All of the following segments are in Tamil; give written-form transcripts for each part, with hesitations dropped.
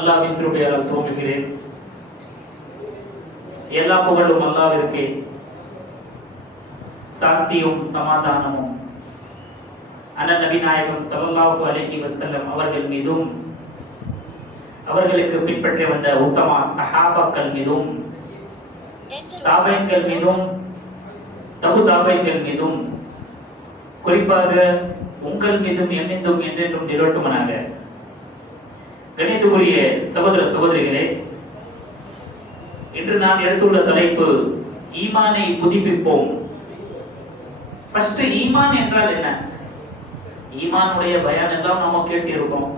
அல்லாஹ்வின் கிருபையால் துவங்குகிறேன். எல்லா புகழும் அல்லாஹ்விற்கே. சாந்தியும் சமாதானமும் அண்ணல் நபி நாயகம் ஸல்லல்லாஹு அலைஹி வஸல்லம் அவர்கள் மீதும் அவர்களுக்கு பின்பற்றி வந்த உத்தம சஹாபாக்கள் மீதும் தாபைகள் மீதும் தபு தாபைகள் மீதும் குறிப்பாக உங்கள் மீதும் என் மீதும் என்றென்றும் நிலவட்டுமனாக. கணித்துக்குரிய சகோதர சகோதரிகளே, இன்று நான் எடுத்துள்ள தலைப்பு ஈமானை புதுப்பிப்போம். ஃபர்ஸ்ட் ஈமான் என்றால் என்ன? ஈமானுடைய பயான் எல்லாம் நாம கேட்டு இருக்கோம்.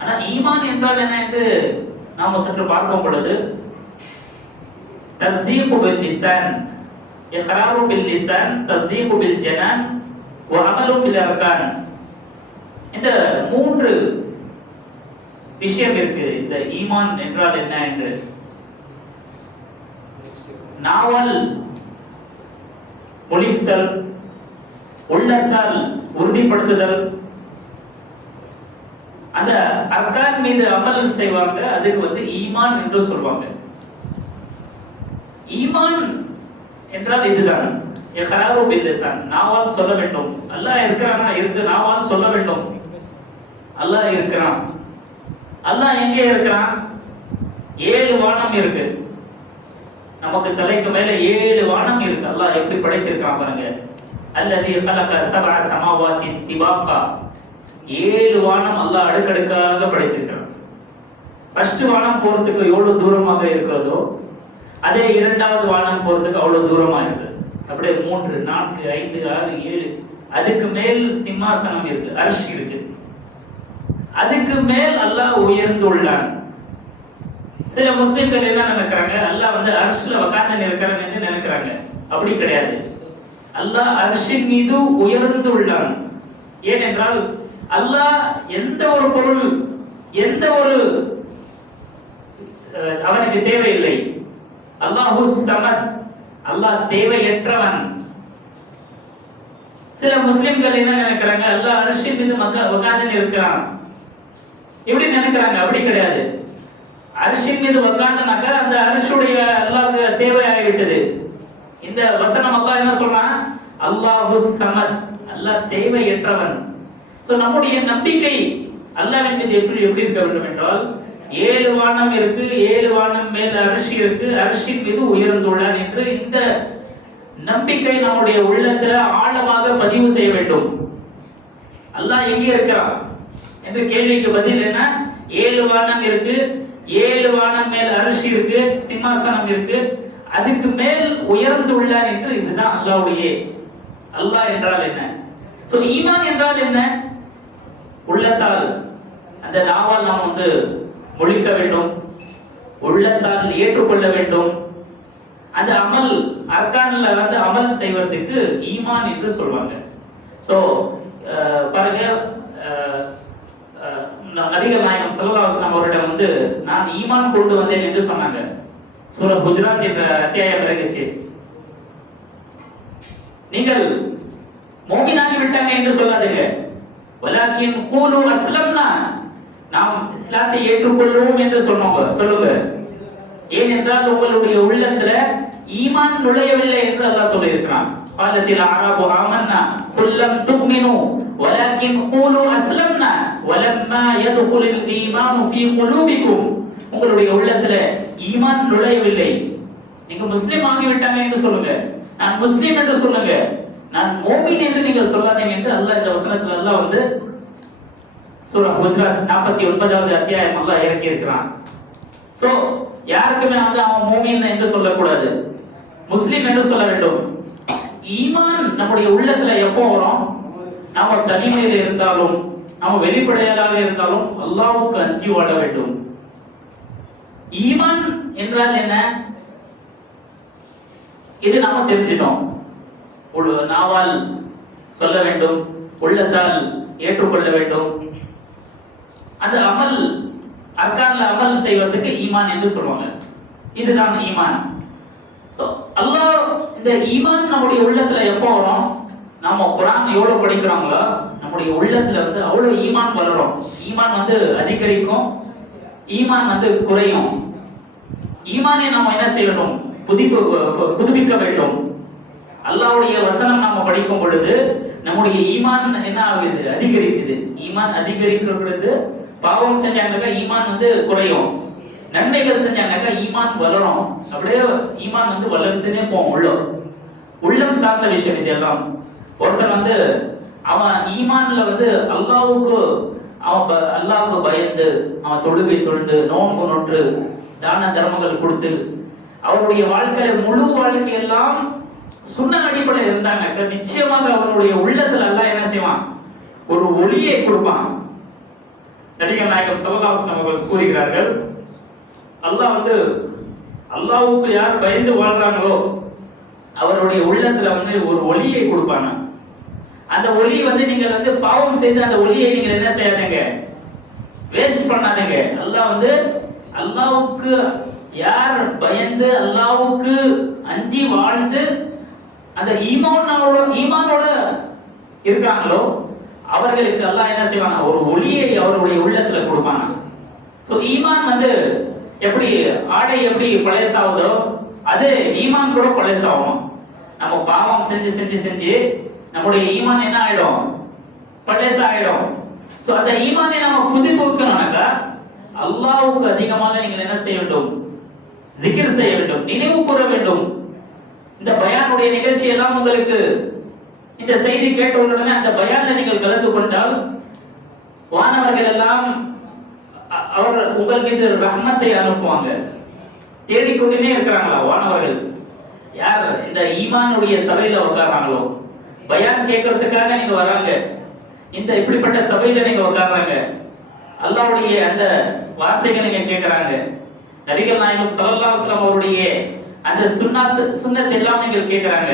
ஆனா ஈமான் என்றால் என்ன என்று நாம சற்று பார்க்கும் பொழுது, தஸ்தீகு பில் லிசான், இக்ராரு பில் லிசான், தஸ்தீகு பில் ஜனான் வ அமலு பில் அர்கான். இந்த மூன்று விஷயம் இருக்கு. இந்த ஈமான் என்றால் என்ன என்று நாவல் மொழித்தல், உள்ளத்தால் உறுதிப்படுத்துதல், அந்த அர்கான் மீது அமல் செய்வாங்க, அதுக்கு ஈமான் என்று சொல்வாங்க. ஈமான் என்றால் இதுதான். இக்ராரு பில் லிசான், நாவால் சொல்ல வேண்டும் அல்லாஹ் இருக்கிறானா, இருக்கு. நாவால் சொல்ல வேண்டும் அல்லாஹ் இருக்கிறான். அல்லாஹ் எங்கே இருக்கிறான்? 7 வானம் இருக்கு. நமக்கு தலைக்கு மேல 7 வானம் இருக்கு. அல்லாஹ் எப்படி படைத்திருக்கான் பாருங்க. அல்லதி خلق 7 سماوات طباقا. 7 வானம் அல்லாஹ் அடுக்கடுக்காக படைத்திருக்கான். ஃபர்ஸ்ட் வானம் போறதுக்கு எவ்வளவு தூரமாக இருக்கிறதோ அதே இரண்டாவது வானம் போறதுக்கு அவ்வளவு தூரமா இருக்கு. அப்படியே 3 4 5 6 7 அதுக்கு மேல் சிம்மாசனம் இருக்கு, அர்ஷ் இருக்கு. அதுக்கு மேல் அல்லாஹ் உயர்ந்துள்ளான். சில முஸ்லிம்கள் என்ன நினைக்கிறாங்க, அல்லாஹ் அர்ஷ்ல உட்கார்ந்து இருக்கிறான் என்று நினைக்கிறாங்க. அப்படி கிடையாது. அல்லாஹ் அர்ஷின் மீது உயர்ந்துள்ளான். ஏனென்றால் அல்லாஹ் எந்த ஒரு பொருள், எந்த ஒரு அவனுக்கு தேவையில்லை. அல்லாஹு ஸமத், அல்லாஹ் தேவையற்றவன். சில முஸ்லிம்கள் என்ன நினைக்கிறாங்க, அல்லாஹ் அர்ஷின் மீது உட்கார்ந்து இருக்கிறான் எப்படி நினைக்கிறாங்க. அப்படி கிடையாது. அரிசின் மீது உட்கார்ந்தனாக்க அந்த அரிசுடைய அல்லாஹ்க்கு தேவையாகிவிட்டது. இந்த வசனம் அல்லாஹ் என்ன சொல்றான்? அல்லாஹு ஸமத், அல்லாஹ் தேவையற்றவன். சோ நம்முடைய நம்பிக்கை அல்லாஹ்வின் மீது எப்படி இருக்க வேண்டும் என்றால், 7 வானம் இருக்கு, 7 வானம் மேல அரிசி இருக்கு, அரிசின் மீது உயர்ந்துள்ளான் என்று இந்த நம்பிக்கை நம்முடைய உள்ளத்துல ஆழமாக பதிவு செய்ய வேண்டும். அல்லாஹ் எங்கே இருக்கிறான் என்ற கேள்விக்கு பதில் என்ன? 7 வானம் இருக்கு, 7 வானம் மேல் அரிசி இருக்கு, சிம்மாசனம் இருக்கு, அதுக்கு மேல் உயர்ந்துள்ளார் என்று. இதுதான் அல்லாஹ்வுடைய. அல்லாஹ் என்றால் என்ன? சோ ஈமான் என்றால் என்ன? உள்ளத்தால், அந்த நாவால் நாம் மொழிக்க வேண்டும், உள்ளத்தால் ஏற்றுக்கொள்ள வேண்டும். அந்த அமல் அர்கான்ல அமல் செய்வதற்கு ஈமான் என்று சொல்வாங்க. சோ பாருங்க, நபிகள் நாயகம் ஸல்லல்லாஹு அலைஹி வஸல்லம் அவரிடம் நான் ஈமான் கொண்டு வந்தேன் என்று சொன்னாங்க. சூரா ஹுஜராத் என்ற அத்தியாயம் இறங்குச்சு. நீங்கள் முஃமினாகி விட்டாங்க என்று சொல்லாதீங்க. வலாக்கின் கூலு அஸ்லம்னா, நாம் இஸ்லாத்தை ஏற்றுக்கொள்வோம் என்று சொல்லுங்க. ஏனென்றால் உங்களுடைய உள்ளத்துல ஈமான் நுழையவில்லை என்று அல்லாஹ் சொல்லியிருக்கிறான். قالتில் அராபு ஆமன்னா குல் லம் துமினு வலாக்கின் கூலு அஸ்லம்னா வலம்மா யதுகுலுல் ஈமானு ஃபீ குலூபிக்கும். உங்களுடைய உள்ளத்துல ஈமான் நுழையவில்லை, நீங்க முஸ்லிம் ஆகிவிட்டாங்க என்று சொல்லுங்க. நான் முஸ்லிம் என்று சொல்லுங்க, நான் முஃமின் என்று நீங்கள் சொல்லாதீங்க என்று அல்லாஹ் இந்த வசனத்துல அல்லாஹ் சூரா ஹுஜராத் 49வது அத்தியாயம் அல்லாஹ் இறக்கி இருக்கிறான். சோ யாருக்குமே அவன் முஃமின் என்று சொல்லக்கூடாது, முஸ்லிம் என்று சொல்ல வேண்டும். ஈமான் நம்முடைய உள்ளத்துல எப்போ வரும்? நாம தனிமையில இருந்தாலும், நாம வெளிப்படையாக இருந்தாலும் அல்லாஹ்வுக்கு அஞ்சி வாழ வேண்டும். ஈமான் என்றால் என்ன? இது நாம தெரிஞ்சிட்டோம். நாவால் சொல்ல வேண்டும், உள்ளத்தால் ஏற்றுக்கொள்ள வேண்டும். அந்த அமல் அர்கான்ல அமல் செய்வதற்கு ஈமான் என்று சொல்லுவாங்க. இதுதான் ஈமான். அல்லாஹ் இந்த ஈமான் நம்முடைய உள்ளத்துல எப்போ வரும்? நாம குர்ஆன் எவ்வளவு படிக்கிறோங்களோ நம்முடைய உள்ளத்துல அவ்வளவு ஈமான் வளரும். ஈமான் அதிகரிக்கும், ஈமான் வந்து குறையும். ஈமானை நாம் என்ன செய்யணும்? புதுப்பிக்க வேண்டும். அல்லாஹ்வுடைய வசனம் நாம படிக்கும் பொழுது நம்முடைய ஈமான் என்ன ஆகுது? அதிகரிக்குது. ஈமான் அதிகரிக்கிற பொழுது பாவம் செஞ்சாங்கன்னாக்கா ஈமான் வந்து குறையும், நன்மைகள் செஞ்சாங்கன்னாக்கா ஈமான் வளரும். அப்படியே ஈமான் வந்து வளர்ந்துனே போகும். உள்ளம் சார்ந்த விஷயம் இதெல்லாம். ஒருத்தர் வந்து அவன் ஈமான்ல வந்து அல்லாஹ்வுக்கு பயந்து அவன் தொழுகை தொழுது நோன்பு நொன்று தான தர்மங்கள் கொடுத்து அவருடைய வாழ்க்கையில முழு வாழ்க்கையெல்லாம் சுன்ன அடிப்படையில் இருந்தாங்க, நிச்சயமாக அவனுடைய உள்ளத்துல எல்லாம் என்ன செய்வான்? ஒரு ஒளியை கொடுப்பான். நபிகள் நாயகம் ஸல்லல்லாஹு அலைஹி வஸல்லம் அவர்கள் கூறுகிறார்கள், அல்லாஹ் வந்து அல்லாஹ்வுக்கு யார் பயந்து வாழ்றாங்களோ அவருடைய உள்ளத்துல வந்து ஒரு ஒளியை கொடுப்பாங்க. அந்த ஒளி வந்து நீங்க வந்து பாவம் செய்து அந்த ஒளியை நீங்க என்ன செய்யாதீங்க? வேஸ்ட் பண்ணாதீங்க. அல்லாஹ் வந்து அல்லாஹ்வுக்கு யார் பயந்து அல்லாஹ்வுக்கு அஞ்சி வாழ்ந்து அந்த ஈமானோட இருக்காங்களோ அவர்களுக்கு அல்லாஹ் என்ன செய்வாங்க? ஒரு ஒளியை அவருடைய உள்ளத்துல கொடுப்பாங்க. சோ ஈமான் வந்து எப்படி ஆடை எப்படி பழசாவுதோ அது ஈமான் கூட பழசாகும். நம்ம பாவம் செஞ்சு செஞ்சு செஞ்சு நம்முடைய ஈமான் என்ன ஆயிடும்? பழசா ஆயிடும். சோ அந்த ஈமானை நம்ம புதுப்பிக்கணும்னாக்கா அல்லாஹ்வுக்கு அதிகமாக நீங்கள் என்ன செய்ய வேண்டும்? ஜிக்ர் செய்ய வேண்டும், நினைவு கூற வேண்டும். இந்த பயானுடைய நிகழ்ச்சி எல்லாம் உங்களுக்கு இந்த செய்தி கேட்ட உடனே அந்த பயான்ல நீங்கள் கலந்து கொண்டால் வானவர்கள் எல்லாம் அவர் உங்கள் மீது ரஹ்மத்தை அனுப்புவாங்க. தேடிக்கொண்டே இருக்கிறாங்களா வானவர்கள்? யார் இந்த ஈமானுடைய சபையில உட்கார்றாங்களோ, பயான் கேட்கறதுக்காக நீங்க வராங்க, இந்த இப்படிப்பட்ட சபையில நீங்க உட்கார்றாங்க, அல்லாஹ்வுடைய அந்த வார்த்தைகளை நீங்க கேட்கறாங்க, நபிகள் நாயகம் ஸல்லல்லாஹு அலைஹி வஸல்லம் அவருடைய அந்த சுன்னத் எல்லாம் நீங்கள் கேட்கறாங்க,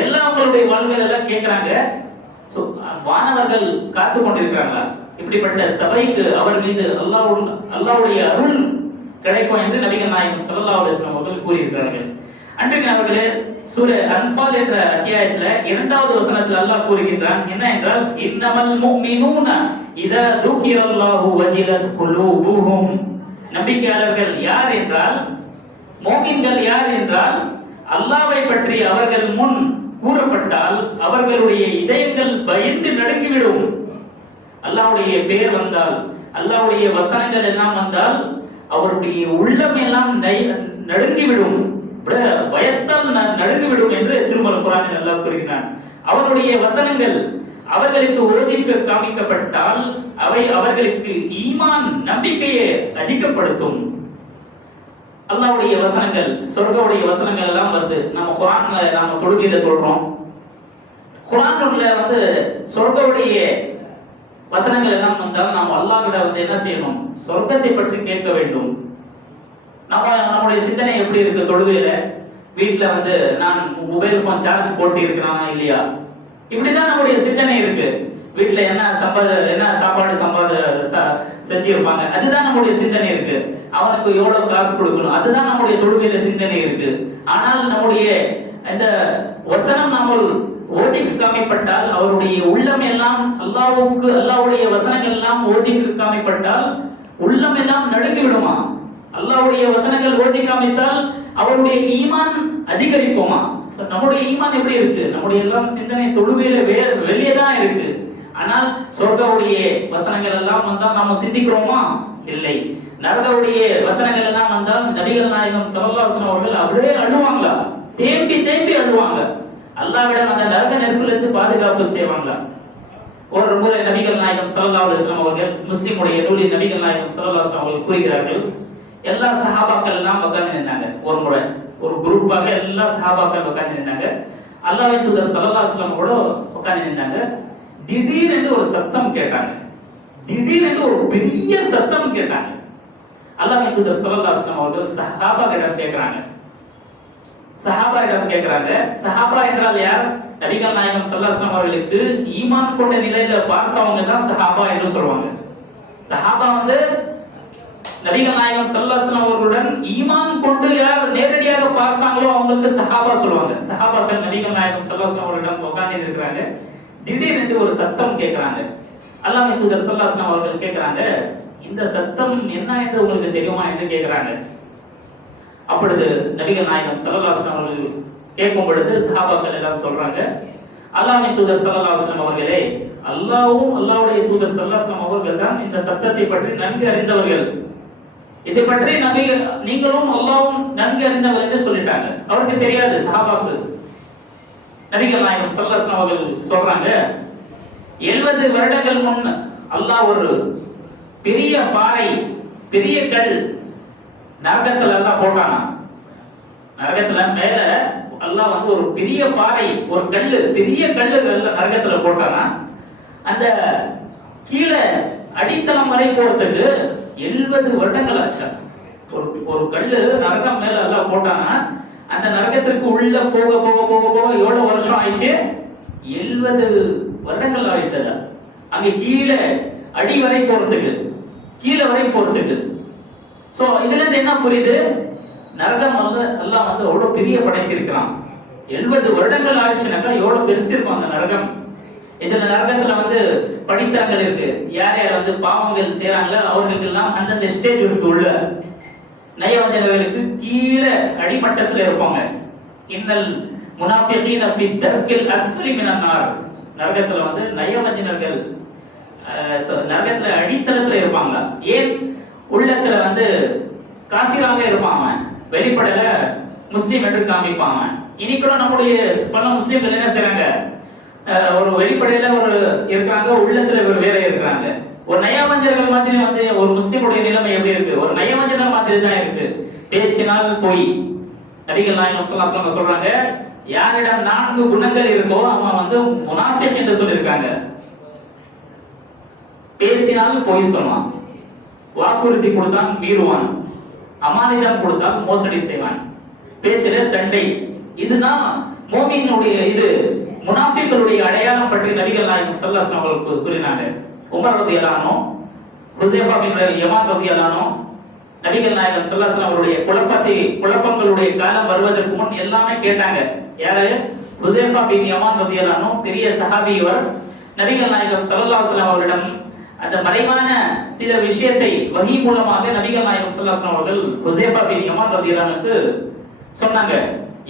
எல்லாம் உங்களுடைய வாழ்க்கையில எல்லாம் கேட்கறாங்க. சோ வானவர்கள் காத்து கொண்டிருக்கிறாங்களா? இப்படிப்பட்ட சபைக்கு அவர் மீது அல்லாஹ்வுடைய அருள் கிடைக்கும் என்று நபிகள் நாயகம் ஸல்லல்லாஹு அலைஹி வஸல்லம் அவர்கள் கூறியிருக்கிறார்கள். அன்றைக்கு அவர்களே சூரா அன்ஃபால் என்ற அத்தியாயத்துல 2வது வசனத்தில் அல்லாஹ் கூறுகின்றான் என்ன என்றால், இன்னமல் முஃமினூன இதா துக்கிரல்லாஹு வஜிலத் குலூபுஹும். நம்பிக்கையாளர்கள் யார் என்றால், முஃமின்கள் யார் என்றால், அல்லாஹ்வை பற்றி அவர்கள் முன் கூறப்பட்டால் அவர்களுடைய இதயங்கள் பயந்து நடுங்கிவிடும். அல்லாஹ்வுடைய பெயர் வந்தால், அல்லாஹ்வுடைய வசனங்கள் எல்லாம் வந்தால் அவருடைய உள்ளம் எல்லாம் நடுங்கிவிடும், பயத்தால் நடுங்கிவிடும் என்று திருமலை குர்ஆனில் அல்லாஹ் கூறுகிறான். அவருடைய வசனங்கள் அவர்களுக்கு ஓதிக்க காமிக்கப்பட்டால் அவை அவர்களுக்கு ஈமான் நம்பிக்கையை அதிகப்படுத்தும். அல்லாஹ்வுடைய வசனங்கள், சொர்க்கவுடைய வசனங்கள் எல்லாம் வருது. நம்ம குர்ஆன்ல நாம தொழுகையில சொல்றோம். குர்ஆன்ல வந்து சொர்க்கவுடைய வசனங்கள் எல்லாம் வந்தால் நாம் அல்லாஹ்விட வந்து என்ன செய்யணும்? சொர்க்கத்தை பற்றி கேட்க வேண்டும். நம்முடைய சிந்தனை எப்படி இருக்கு? தொழுகையில வீட்டுல வந்து நான் மொபைல் போன் சார்ஜ் போட்டு இருக்கிறானா இல்லையா, இப்படிதான் நம்முடைய சிந்தனை இருக்கு. வீட்டுல என்ன சாப்பாடு செஞ்சிருப்பாங்க, அதுதான் நம்முடைய சிந்தனை இருக்கு. அவனுக்கு எவ்வளவு காசு கொடுக்கணும், அதுதான் நம்முடைய தொழுகையில சிந்தனை இருக்கு. ஆனால் நம்முடைய இந்த வசனம் நம்ம ஓதிக்கு காமிப்பட்டால் அவருடைய உள்ளம் எல்லாம் அல்லாஹ்வுடைய வசனங்கள் எல்லாம் ஓதிக்கு காமிப்பட்டால் உள்ளம் எல்லாம் நடுங்கி விடுமா? அல்லாஹ்வுடைய வசனங்கள் ஓதி காமித்தால் அவருடைய ஈமான் அதிகரிக்குமா? நம்முடைய ஈமான் எப்படி இருக்கு? நம்முடைய எல்லாம் சிந்தனை தொழுகையில வெளியே தான் இருக்கு. ஆனால் சொர்க்கவுடைய வசனங்கள் எல்லாம் வந்தால் நாம சிந்திக்கிறோமா? இல்லை. நரகவுடைய வசனங்கள் எல்லாம் வந்தால் நபிகள் நாயகம் ஸல்லல்லாஹு அலைஹி வஸல்லம் அவர்கள் அப்படியே அழுவாங்களா? தேம்பி தேம்பி அழுவாங்க. அல்லாஹ்விடம் அந்த நரக நெருப்பிலிருந்து பாதுகாப்பு செய்வாங்களா? ஒரு முறை நபிகள் நாயகம் ஸல்லல்லாஹு அலைஹி வஸல்லம் அவர்கள் முஸ்லிமுடைய நூலில் நபிகள் நாயகம் ஸல்லல்லாஹு அலைஹி வஸல்லம் அவர்கள் கூறுகிறார்கள், எல்லா சஹாபாக்கள் எல்லாம் உட்கார்ந்து நின்றாங்க. ஒரு முறை ஒரு குரூப்பாக எல்லா சஹாபாக்கள் உட்கார்ந்து நின்றாங்க. அல்லாஹ்வின் தூதர் ஸல்லல்லாஹு அலைஹி வஸல்லம் கூட உட்கார்ந்து நின்றாங்க. திடீரென்று ஒரு சத்தம் கேட்டாங்க. திடீரென்று ஒரு பெரிய சத்தம் கேட்டாங்க. அல்லாஹ்வின் தூதர் ஸல்லல்லாஹு அலைஹி வஸல்லம் அவர்கள் சஹாபாக்களிடம் கேட்கிறாங்க. சஹாபா என்றால் யார்? நபிகள் நாயகம் ஸல்லல்லாஹு அலைஹி வஸல்லம் அவர்களுக்கு ஈமான் கொண்ட நிலையில பார்த்தவங்க தான் சஹாபா என்று சொல்வாங்க. சஹாபா வந்து நபிகள் நாயகம் ஸல்லல்லாஹு அலைஹி வஸல்லம் அவர்களுடன் ஈமான் கொண்டு யார் நேரடியாக பார்த்தாங்களோ அவங்களுக்கு சஹாபா சொல்லுவாங்க. சஹாபாக்கள் நபிகள் நாயகம் ஸல்லல்லாஹு அலைஹி வஸல்லம் அவர்களிடம் உட்கார்ந்து இருக்கிறாங்க. திடீரென்று ஒரு சத்தம் கேட்கிறாங்க. அல்லாஹ்வின் தூதர் ஸல்லல்லாஹு அலைஹி வஸல்லம் அவர்கள் கேட்கிறாங்க, இந்த சத்தம் என்ன என்று உங்களுக்கு தெரியுமா என்று கேட்கிறாங்க. அப்பொழுது நபிகள் நாயகம் ஸல்லல்லாஹு அலைஹி வஸல்லம் அவர்கள் கேட்கும் பொழுது சஹாபாக்கள் எல்லாம் சொல்றாங்க, அல்லாஹ்வின் தூதர் ஸல்லல்லாஹு அலைஹி வஸல்லம் அவர்களே, அல்லாஹ்வும் அல்லாஹ்வுடைய தூதர் ஸல்லல்லாஹு அலைஹி வஸல்லம் அவர்கள் தான் இந்த சத்தத்தை பற்றி நன்கு அறிந்தவர்கள். இதை பற்றி நீங்களும் அல்லாஹ்வும் நன்கு அறிந்தவர்கள் என்று சொல்லிட்டாங்க. அவருக்கு தெரியாது சஹாபாக்கள். நபிகள் நாயகம் ஸல்லல்லாஹு அலைஹி வஸல்லம் அவர்கள் சொல்றாங்க, 70 வருடங்கள் முன் அல்லாஹ் ஒரு பெரிய பாறை, பெரிய கல் நரகத்துல எல்லாம் போட்டானா. நரகத்துல மேல அல்லாஹ் வந்து ஒரு பெரிய பாறை, ஒரு கல்லு, பெரிய கல்லு நரகத்துல போட்டானா. அந்த கீழே அடித்தளம் வரை போறதுக்கு 70 வருடங்கள் ஆச்சா. ஒரு கல்லு நரகம் மேல எல்லாம் போட்டானா, அந்த நரகத்திற்கு உள்ள போக போக போக போக எவ்வளவு வருஷம் ஆயிடுச்சு? 70 வருடங்கள் ஆயிட்டதா. அங்க கீழே அடி வரை போறதுக்கு, கீழே வரை போறதுக்கு. சோ இதுல இருந்து என்ன புரியுது? நரகம் வந்து அல்லாஹ் வந்து எவ்வளவு பெரிய படைத்திருக்கிறான். 70 வருடங்கள் ஆயிடுச்சுனாக்கா எவ்வளவு பெருசு இருக்கும் அந்த நரகம். இதுல நரகத்துல வந்து படித்தரங்கள் இருக்கு. யார் யார் வந்து பாவங்கள் செய்யறாங்களோ அவர்களுக்கு எல்லாம் அந்தந்த ஸ்டேஜ் இருக்கு. உள்ள நயவஞ்சகர்களுக்கு கீழே அடிமட்டத்துல இருப்பாங்க. இன்னல் முனாஃபிகீன ஃபி தர்கில் அஸ்ஃபலி மினன் நார். நரகத்துல வந்து நயவஞ்சகர்கள் நரகத்துல அடித்தளத்துல இருப்பாங்க. ஏன்? உள்ளத்துல வந்து காஃபிராக இருப்பாங்க, வெளிப்படையில முஸ்லீம் என்று காமிப்பாங்க. இனி கூட நம்முடைய பல முஸ்லீம்கள் என்ன செய்றாங்க? ஒரு வெளிப்படையில ஒரு இருக்கிறாங்க, உள்ளத்துல ஒரு வேற இருக்கிறாங்க. ஒரு நயவஞ்சகர்கள் மாதிரி வந்து ஒரு முஸ்லீமுடைய நிலைமை எப்படி இருக்கு? ஒரு நயவஞ்சகர் மாதிரி தான் இருக்கு. பேச்சினால் போய் நபிகள் நாயகம் ஸல்லல்லாஹு அலைஹி வஸல்லம் சொல்றாங்க, யாரிடம் 4 குணங்கள் இருக்கோ அவன் வந்து முனாஃபிக் என்று சொல்லியிருக்காங்க. பேசினால் பொய் சொல்வான், வாக்குறுதி கொடுத்தான் மீறுவான், அமானிதம் கொடுத்தால் மோசடி செய்வான், பேச்சில சண்டை. இதுதான் மோமினுடைய இது முனாஃபிக்களுடைய அடையாளம் பற்றி நபிகள் நாயகம் ஸல்லல்லாஹு அலைஹி வஸல்லம் அவர்கள் கூறினாங்க. உமர் ரலியல்லாஹு அன்ஹு, ஹுஸைஃபா பின் யமான் ரலியல்லாஹு அன்ஹு நபிகள் நாயகம் ஸல்லல்லாஹு அலைஹி வஸல்லம் அவருடைய குழப்பங்களுடைய காலம் வருவதற்கு முன் எல்லாமே கேட்டாங்க. யாரு? ஹுஸைஃபா பின் யமான் ரலியல்லாஹு அன்ஹு, பெரிய சஹாபி. இவர் நபிகள் நாயகம் ஸல்லல்லாஹு அலைஹி வஸல்லம் அவரிடம் அந்த மறைவான சில விஷயத்தை வஹி மூலமாக நபிகள் நாயகம் ஸல்லல்லாஹு அலைஹி வஸல்லம் அவர்கள் ஹுஸைஃபா பின் யமான் ரலியல்லாஹு அன்ஹுக்கு சொன்னாங்க.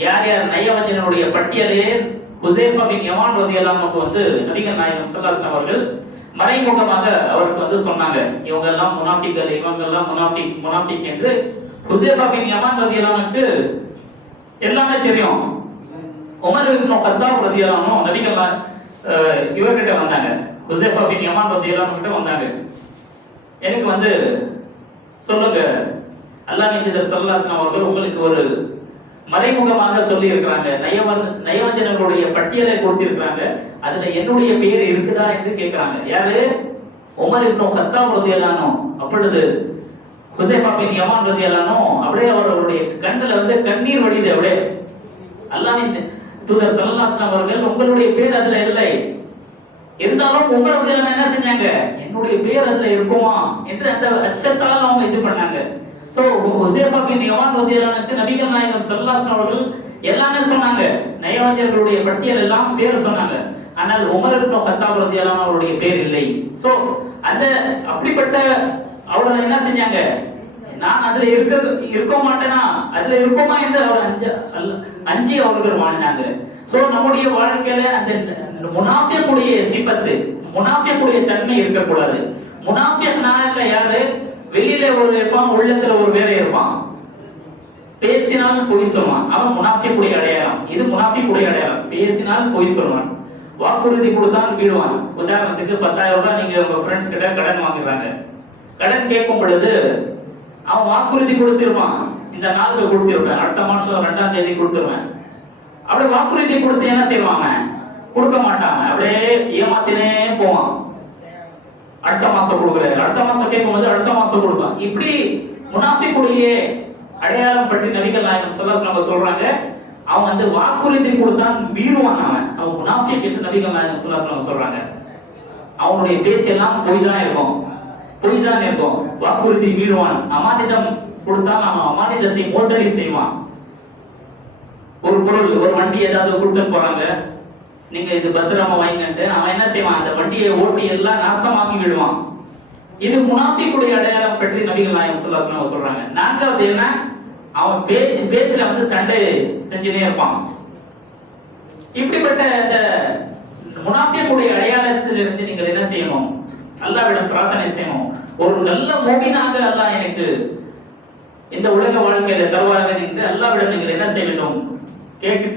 யார் யார் நயவஞ்சகனுடைய பட்டியலையே ஹுஸைஃபா பின் யமான் ரலியல்லாஹு அன்ஹு வந்து நபிகள் நாயகம் ஸல்லல்லாஹு அலைஹி வஸல்லம் அவர்கள் மறைமுகமாக அவருக்கு வந்து சொன்னாங்க, இவங்க எல்லாம் முனாஃபிக்கள், இவங்க எல்லாம் முனாஃபிக் என்று. ஹுஸைஃபா பின் யமான் ரலியல்லாஹு அன்ஹுக்கு எல்லாமே தெரியும். உமர் இப்னு கத்தாப் ரலியல்லாஹு அன்ஹு நபிகள் இவர்கிட்ட வந்தாங்க, ஹுஸைஃபா பின் யமான் ரலியல்லாஹு அன்ஹு கிட்ட வந்தாங்க. எனக்கு வந்து சொல்லுங்க, அல்லாஹ்வின் தூதர் ஸல்லல்லாஹு அலைஹி வஸல்லம் அவர்கள் உங்களுக்கு ஒரு மறைமுகமாக சொல்லி இருக்கிறாங்க, நயவஞ்சகர்களுடைய பட்டியலை கொடுத்திருக்கிறாங்க, அதுல என்னுடைய பெயர் இருக்குதா என்று கேட்கிறாங்க. யாரு? உமர் இப்னு கத்தாப் ரலியல்லாஹு அன்ஹு. அப்பொழுது ஹுஸைஃபா பின் யமான் ரலியல்லாஹு அன்ஹு அப்படியே அவருடைய கண்ணுல வந்து கண்ணீர் வடியுது. அப்படியே அல்லாஹ்வின் தூதர் ஸல்லல்லாஹு அலைஹி வஸல்லம் அவர்கள் உங்களுடைய பேர் அதுல இல்லை, இருந்தாலும் உமர் ரலியல்லாஹு அன்ஹு என்ன செஞ்சாங்க? என்னுடைய பேர் அதுல இருக்குமா என்று அந்த அச்சத்தால் அவங்க இது பண்ணாங்க. சோ ஹுஸைஃபா பின் யமான் ரலியல்லாஹு அன்ஹுக்கு நபிகள் நாயகம் ஸல்லல்லாஹு அலைஹி வஸல்லம் அவர்கள் எல்லாமே சொன்னாங்க, நயவஞ்சகர்களுடைய பட்டியல் எல்லாம் பேர் சொன்னாங்க. ஆனால் உமர் இப்னு கத்தாப் ரலியல்லாஹு அன்ஹு அவருடைய பேர் இல்லை. சோ அந்த அப்படிப்பட்ட அவர்கள் என்ன செஞ்சாங்க? நான் அதுல இருக்க மாட்டேனா, அதுல இருக்குமா என்று அவர் அஞ்சி அவர்கள் வாழ்ந்தாங்க. சோ நம்முடைய வாழ்க்கையில அந்த முனாஃபிக்குடைய சிஃபத்து, முனாஃபிக்குடைய தன்மை இருக்கக்கூடாது. முனாஃபிக்னா யாரு? வெளியில ஒரு இருப்பான், உள்ளத்துல ஒரு வேற இருப்பான். பேசினால் பொய் சொல்வான், அவன் முனாஃபிக்குடைய அடையாளம். இது முனாஃபிக்குடைய அடையாளம். பேசினால் பொய் சொல்வான், வாக்குறுதி கொடுத்தான் வீடுவான். உதாரணத்துக்கு 10,000 ரூபாய் நீங்க உங்க ஃப்ரெண்ட்ஸ் கிட்ட கடன் வாங்குறாங்க. கடன் கேட்கும் பொழுது அவன் வாக்குறுதி கொடுத்திருப்பான், இந்த நாளுக்கு கொடுத்திருப்பேன், அடுத்த மாசம் 2ஆம் தேதி கொடுத்துருவேன். அப்படியே வாக்குறுதி கொடுத்து என்ன செய்வாங்க? கொடுக்க மாட்டாங்க, அப்படியே ஏமாத்தினே போவான். அடுத்த மாசம் கொடுக்குறேன், அடுத்த மாசம் கேட்கும்போது அடுத்த மாசம் கொடுப்பான். இப்படி முனாஃபிக்குடைய அடையாளம் பற்றி நபிகள் நாயகம் ஸல்லல்லாஹு அலைஹி வஸல்லம் சொல்றாங்க. அவன் வந்து வாக்குறுதி கொடுத்தான் மீறுவான், அவன் முனாஃபிக் என்று நபிகள் நாயகம் ஸல்லல்லாஹு அலைஹி வஸல்லம் சொல்றாங்க. அவனுடைய பேச்செல்லாம் பொய் தான் இருக்கும், பொய் தான் இருக்கும். வாக்குறுதி மீறுவான், அமானிதம் கொடுத்தான் அவன் அமானிதத்தை மோசடி செய்வான். ஒரு பொருள், ஒரு வண்டி ஏதாவது கொடுத்து போறாங்க, நீங்க இது பத்திரமா வாங்கிட்டு அவன் என்ன செய்வான்? அந்த வண்டியை ஓட்டி எல்லாம் நாசமாக்கி விடுவான். இது முனாஃபிக்குடைய அடையாளம் பற்றி நபிகள் நாயகம் ஸல்லல்லாஹு அலைஹி வஸல்லம் சொல்றாங்க. நான்காவது என்ன, அவன் பேச்சுல வந்து சண்டை செஞ்சுனே இருப்பான். இப்படிப்பட்ட இந்த முனாஃபிக்குடைய அடையாளத்திலிருந்து நீங்கள் என்ன செய்யணும், அல்லாஹ்விடம் பிரார்த்தனை செய்யணும். ஒரு நல்ல மூமினாக அல்லாஹ் எனக்கு இந்த உலக வாழ்க்கையில தருவாராக என்று அல்லாஹ்விடம் நீங்கள் என்ன செய்ய வேண்டும்,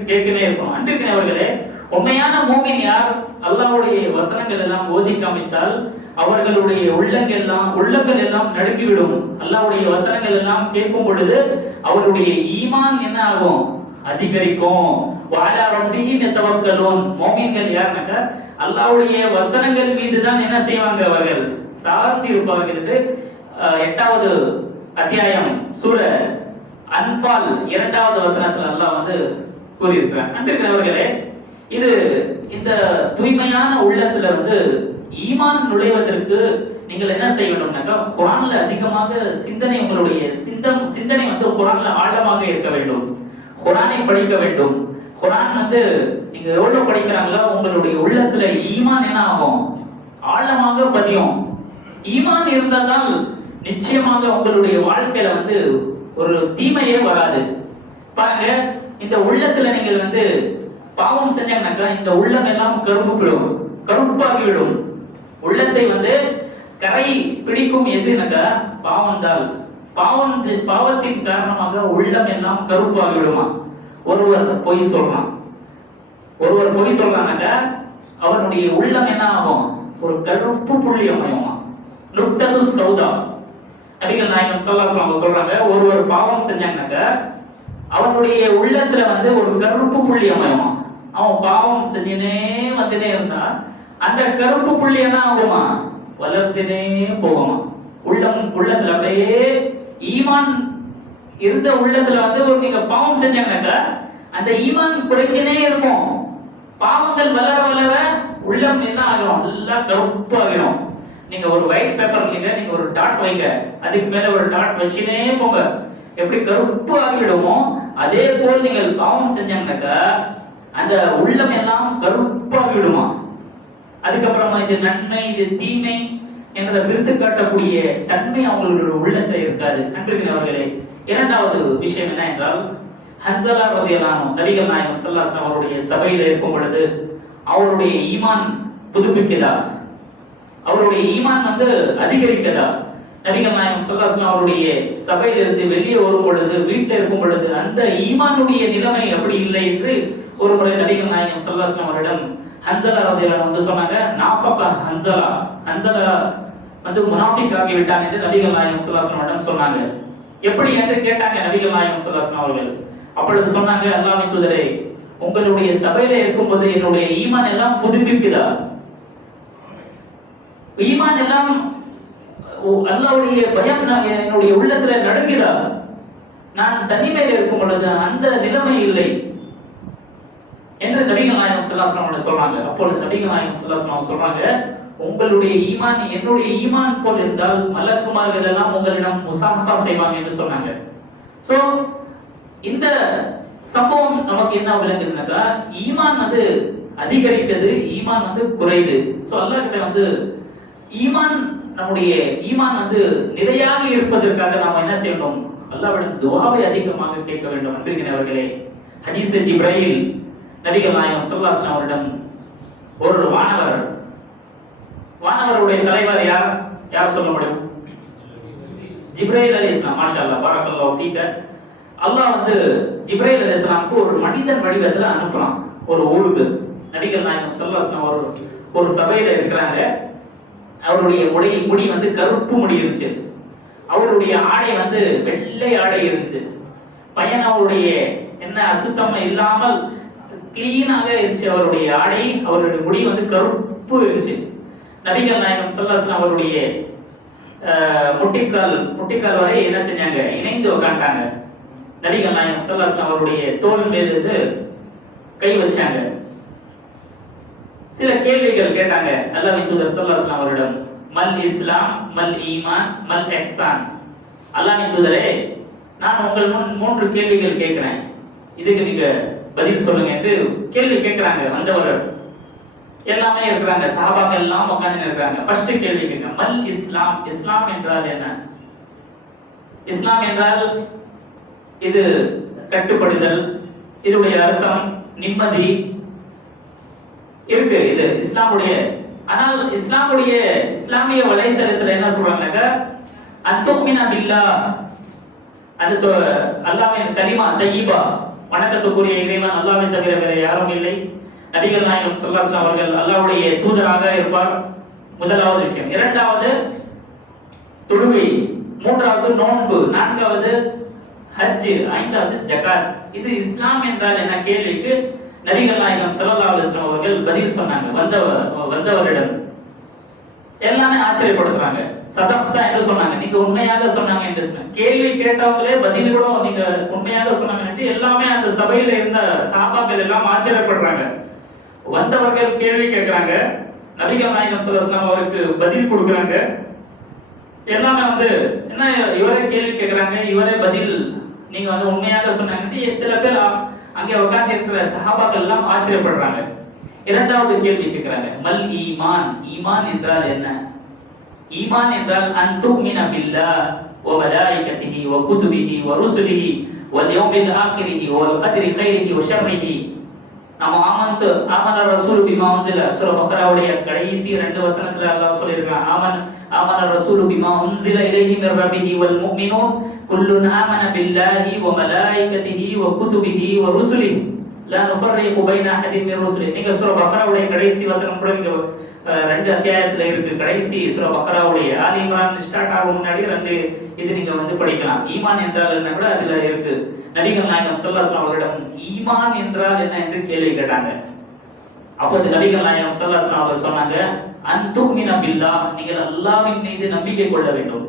கேட்கவே இருக்கணும். அன்பிற்கினே அவர்களே, உண்மையான மூமின் யார்? அல்லாஹ்வுடைய வசனங்கள் எல்லாம் ஓதி காமித்தால் அவர்களுடைய உள்ளங்கள் எல்லாம் நடுங்கிவிடும். அல்லாஹ்வுடைய வசனங்கள் எல்லாம் கேட்கும் பொழுது அவருடைய ஈமான் என்ன ஆகும், அதிகரிக்கும். வஅலா ரப்பிஹிம் யதவக்கலூன். மூமின்கள் யாருனாக்கா அல்லாஹ்வுடைய வசனங்கள் மீது தான் என்ன செய்வாங்க, அவர்கள் சார்ந்து இருப்பார்கள் என்று 8வது அத்தியாயம் சூரா அன்ஃபால் 2வது வசனத்தில் அல்லாஹ் வந்து கூறியிருக்கிறார். அன்பிற்குரியவர்களே, இது இந்த தூய்மையான உள்ளத்துல வந்து ஈமான் நுழைவதற்கு நீங்கள் என்ன செய்ய வேண்டும்னாக்கா குர்ஆன்ல அதிகமாக சிந்தனை, உங்களுடைய சிந்தனை வந்து குர்ஆன்ல ஆழமாக இருக்க வேண்டும். குர்ஆனை படிக்க வேண்டும். குர்ஆன் வந்து நீங்க எவ்வளவு படிக்கிறாங்களோ உங்களுடைய உள்ளத்துல ஈமான் என்ன ஆகும், ஆழமாக பதியும். ஈமான் இருந்தால் நிச்சயமாக உங்களுடைய வாழ்க்கையில வந்து ஒரு தீமையே வராது. பாருங்க, இந்த உள்ளத்துல நீங்கள் வந்து பாவம் செஞ்சாங்கனாக்கா இந்த உள்ளம் எல்லாம் கருப்பாகிவிடும். உள்ளத்தை வந்து கரை பிடிக்கும் எதுனாக்கா பாவம்தான். பாவத்தின் காரணமாக உள்ளம் எல்லாம் கருப்பாகிவிடுமா. ஒருவர் பொய் சொல்றானாக்கா அவனுடைய உள்ளம் என்ன ஆகும், ஒரு கருப்பு புள்ளி அமையுமா. நுக்தது சௌதா. நபிகள் நாயகம் ஸல்லல்லாஹு அலைஹி வஸல்லம் சொல்றாங்க, ஒருவர் பாவம் செஞ்சாங்கனாக்கா அவனுடைய உள்ளத்துல வந்து ஒரு கருப்பு புள்ளி அமையுமா. அவன் பாவம் செஞ்சுனே வந்துனே இருந்தா அந்த கருப்பு புள்ளி என்ன ஆகுமா, வளர்த்துனே போகுமா. உள்ளத்துல அப்படியே ஈமான் இருந்த உள்ளத்துல வந்து நீங்க பாவம் செஞ்சாங்கனாக்கா அந்த ஈமான் குறைஞ்சுனே இருக்கும். பாவங்கள் வளர வளர உள்ளம் என்ன ஆகிரும், நல்லா கருப்பாகிரும். நீங்க ஒரு ஒயிட் பேப்பர் நீங்க ஒரு டாட் வைங்க, அதுக்கு மேல ஒரு டாட் வச்சுனே போங்க, எப்படி கருப்பு ஆகிவிடுமோ அதே போல் நீங்கள் பாவம் செஞ்சாங்கனாக்கா அந்த உள்ளம் எல்லாம் கருப்பாகிவிடுமா. அதுக்கப்புறமா இது நன்மை இது தீமை என்ற பிரித்து காட்டக்கூடிய தன்மை அவங்களுடைய உள்ளத்தில் இருக்காது. அன்பிற்குரியவர்களே, இரண்டாவது விஷயம் என்ன என்றால், ஹன்சலா ரலியல்லாஹு அன்ஹு நபிகள் நாயகம் ஸல்லல்லாஹு அலைஹி வஸல்லம் அவருடைய சபையில் இருக்கும் பொழுது அவருடைய ஈமான் புதுப்பிக்குதா, அவருடைய ஈமான் வந்து அதிகரிக்கதா. நபிகள் நாயகம் ஸல்லல்லாஹு அலைஹி வஸல்லம் அவருடைய சபையிலிருந்து வெளியே வரும் பொழுது, வீட்டில் இருக்கும் பொழுது அந்த ஈமானுடைய நிலைமை அப்படி இல்லை என்று ஒரு முறை நபிகள் நாயகம் ஸல்லல்லாஹு அலைஹி வஸல்லம் அவரிடம் ஹன்சலா ரலியல்லாஹு அன்ஹு வந்து சொன்னாங்க, நாஃபக ஹன்சலா வந்து முனாஃபிக் ஆகி விட்டான் என்று நபிகள் நாயகம் ஸல்லல்லாஹு அலைஹி வஸல்லம் சொன்னாங்க. எப்படி என்று கேட்டாங்க நபிகள் நாயகம் ஸல்லல்லாஹு அலைஹி வஸல்லம் அவர்கள். அப்பொழுது சொன்னாங்க, அல்லாஹ்வின் தூதரே, உங்களுடைய சபையில இருக்கும்போது என்னுடைய ஈமான் எல்லாம் புதுப்பிக்குதா, ஈமான் எல்லாம் அல்லாஹ்வுடைய பயம் என்னுடைய உள்ளத்துல நடுங்குதா, நான் தனிமையில் இருக்கும் பொழுது அந்த நிலைமை இல்லை என்று நபிகள் நாயகம் ஸல்லல்லாஹு அலைஹி வஸல்லம் சொல்றாங்க. அப்பொழுது நபிகள் நாயகம் ஸல்லல்லாஹு அலைஹி வஸல்லம் சொல்றாங்க, உங்களுடைய ஈமான் என்னுடைய ஈமான் போல் இருந்தால் மலக்குமார்கள் எல்லாம் உங்களிடம் முசாஃபா செய்வாங்க என்று சொன்னாங்க. சோ இந்த சம்பவம் நமக்கு என்ன விளங்குதுனாக்கா ஈமான் வந்து அதிகரிக்குது, ஈமான் வந்து குறையுது. சோ அல்லாஹ் கிட்ட வந்து நம்முடைய ஈமான் வந்து நிலையாக இருப்பதற்காக நாம் என்ன செய்யணும், அல்லாஹ்விடம் துஆவை அதிகமாக கேட்க வேண்டும். அன்பிற்குரியவர்களே, ஹதீஸ் ஜிப்ரீல் நபிகள் நாயகம் ஸல்லல்லாஹு அலைஹி வஸல்லம் அவரிடம் ஒரு வானவருடைய தலைவர் யார் சொல்ல முடியும்? ஜிப்ரீல் அலைஹிஸ்ஸலாம். மாஷாஅல்லாஹ், பரக்கல்லாஹு ஃபீக. அல்லாஹ் வந்து ஜிப்ரீல் அலைஹிஸ்ஸலாமுக்கு ஒரு மனிதன் வடிவத்தில் அனுப்புறான் ஒரு ஊருக்கு. நபிகள் நாயகம் ஸல்லல்லாஹு அலைஹி வஸல்லம் ஒரு சபையில இருக்கிறாங்க. அவருடைய முடி வந்து கருப்பு முடி இருந்துச்சு. அவருடைய ஆடை வந்து வெள்ளை ஆடை இருந்துச்சு. பையன் அவருடைய என்ன அசுத்தம் இல்லாமல் கிளீனாக இருந்துச்சு அவருடைய ஆடை. அவருடைய முடி வந்து கருப்பு இருந்துச்சு. நபிகள் நாயகம் ஸல்லல்லாஹு அலைஹி வஸல்லம் அவருடைய முட்டிக்கால் வரை என்ன செஞ்சாங்க, இணைந்து உட்கார்ந்தாங்க. நபிகள் நாயகம் ஸல்லல்லாஹு அலைஹி வஸல்லம் அவருடைய தோள் மீது கை வச்சாங்க. சில கேள்விகள் கேட்டாங்க அல்லாஹ்வின் தூதர் ஸல்லல்லாஹு அலைஹி வஸல்லம் அவரிடம். மல் இஸ்லாம், மல் ஈமான், மல் இஹ்சான். அல்லாஹ்வின் தூதரே, நான் உங்கள் முன் 3 கேள்விகள் கேட்கிறேன், இதுக்கு நீங்க பதில் சொல்லுங்க என்று கேள்வி கேட்கிறாங்க வந்தவர்கள். எல்லாமே இருக்கிறாங்க, சஹாபாக்கள் எல்லாம் உட்கார்ந்து இருக்கிறாங்க. ஃபர்ஸ்ட் கேள்வி கேட்க, மல் இஸ்லாம், இஸ்லாம் என்றால் என்ன? இஸ்லாம் என்றால் இது கட்டுப்படுதல், இதனுடைய அர்த்தம் நிம்மதி இருக்கு, இது இஸ்லாமுடைய. ஆனால் இஸ்லாமுடைய இஸ்லாமிய வலைத்தளத்துல என்ன சொல்றாங்கன்னாக்க, அத்துமின பில்லாஹ், அது அல்லாஹ்வின் கலிமா தய்யிபா, வணக்கத்துக்குரிய இறைவன் அல்லாஹ்வை தவிர வேற யாரும் இல்லை, நபிகள் நாயகம் ஸல்லல்லாஹு அலைஹி வஸல்லம் அவர்கள் அல்லாஹ்வுடைய தூதராக இருப்பார். முதலாவது விஷயம். இரண்டாவது தொழுகை, மூன்றாவது நோன்பு, நான்காவது ஹஜ், ஐந்தாவது ஜகாத். இது இஸ்லாம் என்றால் என்ன கேள்விக்கு நபிகள் நாயகம் ஸல்லல்லாஹு அலைஹி வஸல்லம் அவர்கள் பதில் சொன்னாங்க. வந்தவரிடம் எல்லாமே ஆச்சரியப்படுத்துறாங்க. சதக்தா என்று சொன்னாங்க, நீங்க உண்மையாக சொன்னாங்க என்று சொன்னாங்க. கேள்வி கேட்டவங்களே பதில் கூட நீங்க உண்மையாக சொன்னாங்க. எல்லாமே அந்த சபையில இருந்த சஹாபாக்கள் எல்லாம் ஆச்சரியப்படுறாங்க. வந்தவர்கள் கேள்வி கேட்கிறாங்க, நபிகள் நாயகம் ஸல்லல்லாஹு அலைஹி வஸல்லம் அவருக்கு பதில் கொடுக்குறாங்க. எல்லாமே என்ன இவரே கேள்வி கேட்கிறாங்க, இவரே பதில் நீங்க உண்மையாக சொன்னாங்க. சில பேர் அங்கே உட்கார்ந்து இருக்கிற சஹாபாக்கள் எல்லாம் ஆச்சரியப்படுறாங்க. இரண்டாவது கேள்வி கேட்கிறாங்க, மல் ஈமான், ஈமான் என்றால் என்ன? ஈமான் என்றால் அன் துமின பில்லாஹ் வ மலாயிகத்திஹி வ குதுபிஹி வ ருசுலிஹி வல் யௌமில் ஆகிரிஹி வல் கத்ரி கைரிஹி வ ஷர்ரிஹி. நம்ம ஆமன ரசூல் பிமா உன்சில, சூரா பக்ராவுடைய கடைசி 2 வசனத்துல அல்லாஹ் சொல்லிருக்கான், ஆமன ரசூல் பிமா உன்சில இலைஹி மிர் ரப்பிஹி வல் முஃமினூன் குல்லுன் ஆமன பில்லாஹி வ மலாயிகத்திஹி வ குதுபிஹி வ ருசுலிஹி லா நுஃபர்ரிகு பைன அஹதின் மிர் ருசுலிஹி. நீங்க சூரா பக்ராவுடைய கடைசி வசனம் கூட நீங்க 2 அத்தியாயத்துல இருக்கு. கடைசி சூரா பக்ராவுடைய ஆலி இம்ரான் ஸ்டார்ட் ஆகும் முன்னாடி 2 இது நீங்க படிக்கலாம். ஈமான் என்றால் என்ன கூட அதுல இருக்கு. நபிகள் நாயகம் ஸல்லல்லாஹு அலைஹி வஸல்லம் அவர்களிடம் ஈமான் என்றால் என்ன என்று கேள்வி கேட்டாங்க. அப்போது நபிகள் நாயகம் ஸல்லல்லாஹு அலைஹி வஸல்லம் அவர்கள் சொன்னாங்க, அன் துமின பில்லாஹ், நீங்கள் அல்லாஹ்வின் மீது நம்பிக்கை கொள்ள வேண்டும்.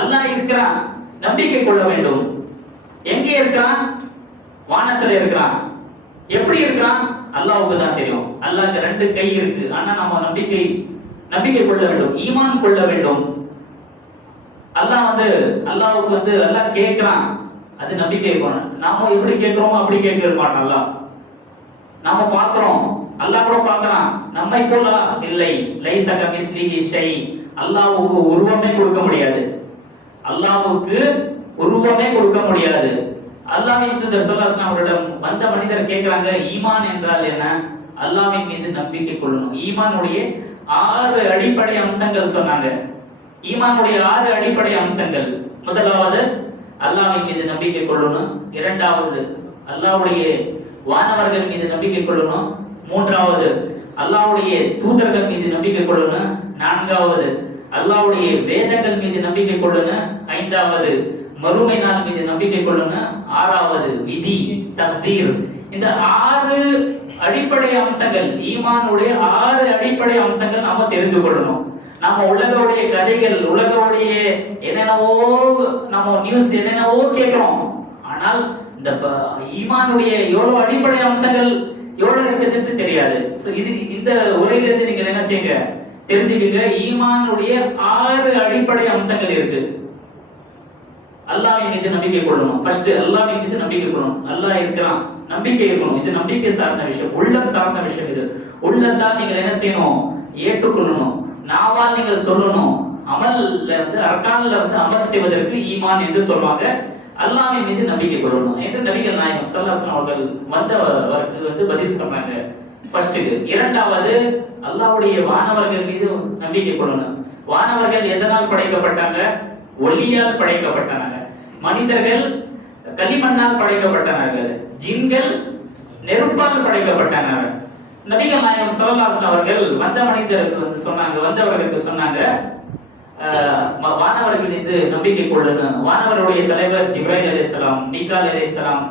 அல்லாஹ் இருக்கிறான், நம்பிக்கை கொள்ள வேண்டும். எங்கே இருக்கிறான்? வானத்துல இருக்கிறான். எப்படி இருக்கிறான்? அல்லாஹ்வுக்கு தான் தெரியும். அல்லாஹ்க்கு 2 கை இருக்கு. ஆனா நம்ம நம்பிக்கை கொள்ள வேண்டும், ஈமான் கொள்ள வேண்டும். அல்லாஹ்வுக்கு அல்லாஹ் கேட்கிறான், அது நம்பிக்கை கொள்ளணும். நாம எப்படி கேட்கிறோமோ அப்படி கேட்க மாட்டோம். அல்லாஹ் நாம பார்க்கிறோம், அல்லாஹ் கூட பார்க்கறான். நம்மை போல இல்லை. லைஸ கமிஸ்லிஹி ஷை. அல்லாஹ்வுக்கு உருவமே கொடுக்க முடியாது. அல்லாஹ்வுக்கு உருவமே கொடுக்க முடியாது. அல்லாஹ்வின் தூதர் ஸல்லல்லாஹு அலைஹி வஸல்லம் அவரிடம் வந்த மனிதர் கேட்கிறாங்க, ஈமான் என்றால் என்ன? அல்லாஹ்வின் மீது நம்பிக்கை கொள்ளணும். ஈமானுடைய 6 அடிப்படை அம்சங்கள் சொன்னாங்க. ஈமானுடைய 6 அடிப்படை அம்சங்கள். முதலாவது அல்லாஹ்வின் மீது நம்பிக்கை கொள்ளணும். இரண்டாவது அல்லாஹ்வுடைய வானவர்கள் மீது நம்பிக்கை கொள்ளணும். மூன்றாவது அல்லாஹ்வுடைய தூதர்கள் மீது நம்பிக்கை கொள்ளணும். நான்காவது அல்லாஹ்வுடைய வேதங்கள் மீது நம்பிக்கை கொள்ளணும். ஐந்தாவது மறுமை நாள் மீது நம்பிக்கை கொள்ளணும். ஆறாவது விதி தக்தீர். இந்த 6 அடிப்படை அம்சங்கள், ஈமானுடைய 6 அடிப்படை அம்சங்கள் நாம தெரிந்து கொள்ளணும். நம்ம உலகோடைய கதைகள், உலகோடைய என்னென்னவோ நம்ம நியூஸ் என்னென்னவோ கேட்கிறோம். ஆனால் இந்த ஈமானுடைய எவ்வளவு அடிப்படை அம்சங்கள் எவ்வளவு இருக்குதுன்னு தெரியாது. சோ இது இந்த உரையிலிருந்து நீங்க என்ன செய்யுங்க, தெரிஞ்சுக்கங்க. ஈமானுடைய 6 அடிப்படை அம்சங்கள் இருக்கு. அல்லாஹ்வின் மீது நம்பிக்கை கொள்ளணும். ஃபர்ஸ்ட் அல்லாஹ்வின் மீது நம்பிக்கை கொள்ளணும். அல்லாஹ் இருக்கிறான், நம்பிக்கை இருக்கணும். இது நம்பிக்கை சார்ந்த விஷயம், உள்ளம் சார்ந்த விஷயம். இது உள்ளத்தால் நீங்கள் என்ன செய்யணும், ஏற்றுக்கொள்ளணும். நாவால் நீங்கள் சொல்லணும். அமல்ல அர்கான்ல அமல் செய்வதற்கு ஈமான் என்று சொல்வாங்க. அல்லாஹ்வின் மீது நம்பிக்கை கொள்ளணும் என்று நபிகள் நாயகம் ஸல்லல்லாஹு அலைஹி வஸல்லம் அவர்கள் வந்தவருக்கு பதில் சொன்னாங்க. ஃபர்ஸ்ட்டுக்கு. இரண்டாவது அல்லாஹ்வுடைய வானவர்கள் மீது நம்பிக்கை கொள்ளணும். வானவர்கள் எதனால் படைக்கப்பட்டாங்க? ஒளியால் படைக்கப்பட்டாங்க. மனிதர்கள் களிமண்ணால் படைக்கப்பட்டார்கள். ஜின்கள் நெருப்பால் படைக்கப்பட்டார்கள். நபிகள் நாயகம் ஸல்லல்லாஹு அலைஹி வஸல்லம் அவர்கள் வந்த மனிதருக்கு சொன்னாங்க, வந்தவர்களுக்கு சொன்னாங்க, வானவர்கள் மீது நம்பிக்கை கொள்ளணும். வானவருடைய தலைவர் ஜிப்ரைல் அலைஹிஸ்ஸலாம், மீகால் அலைஹிஸ்ஸலாம்,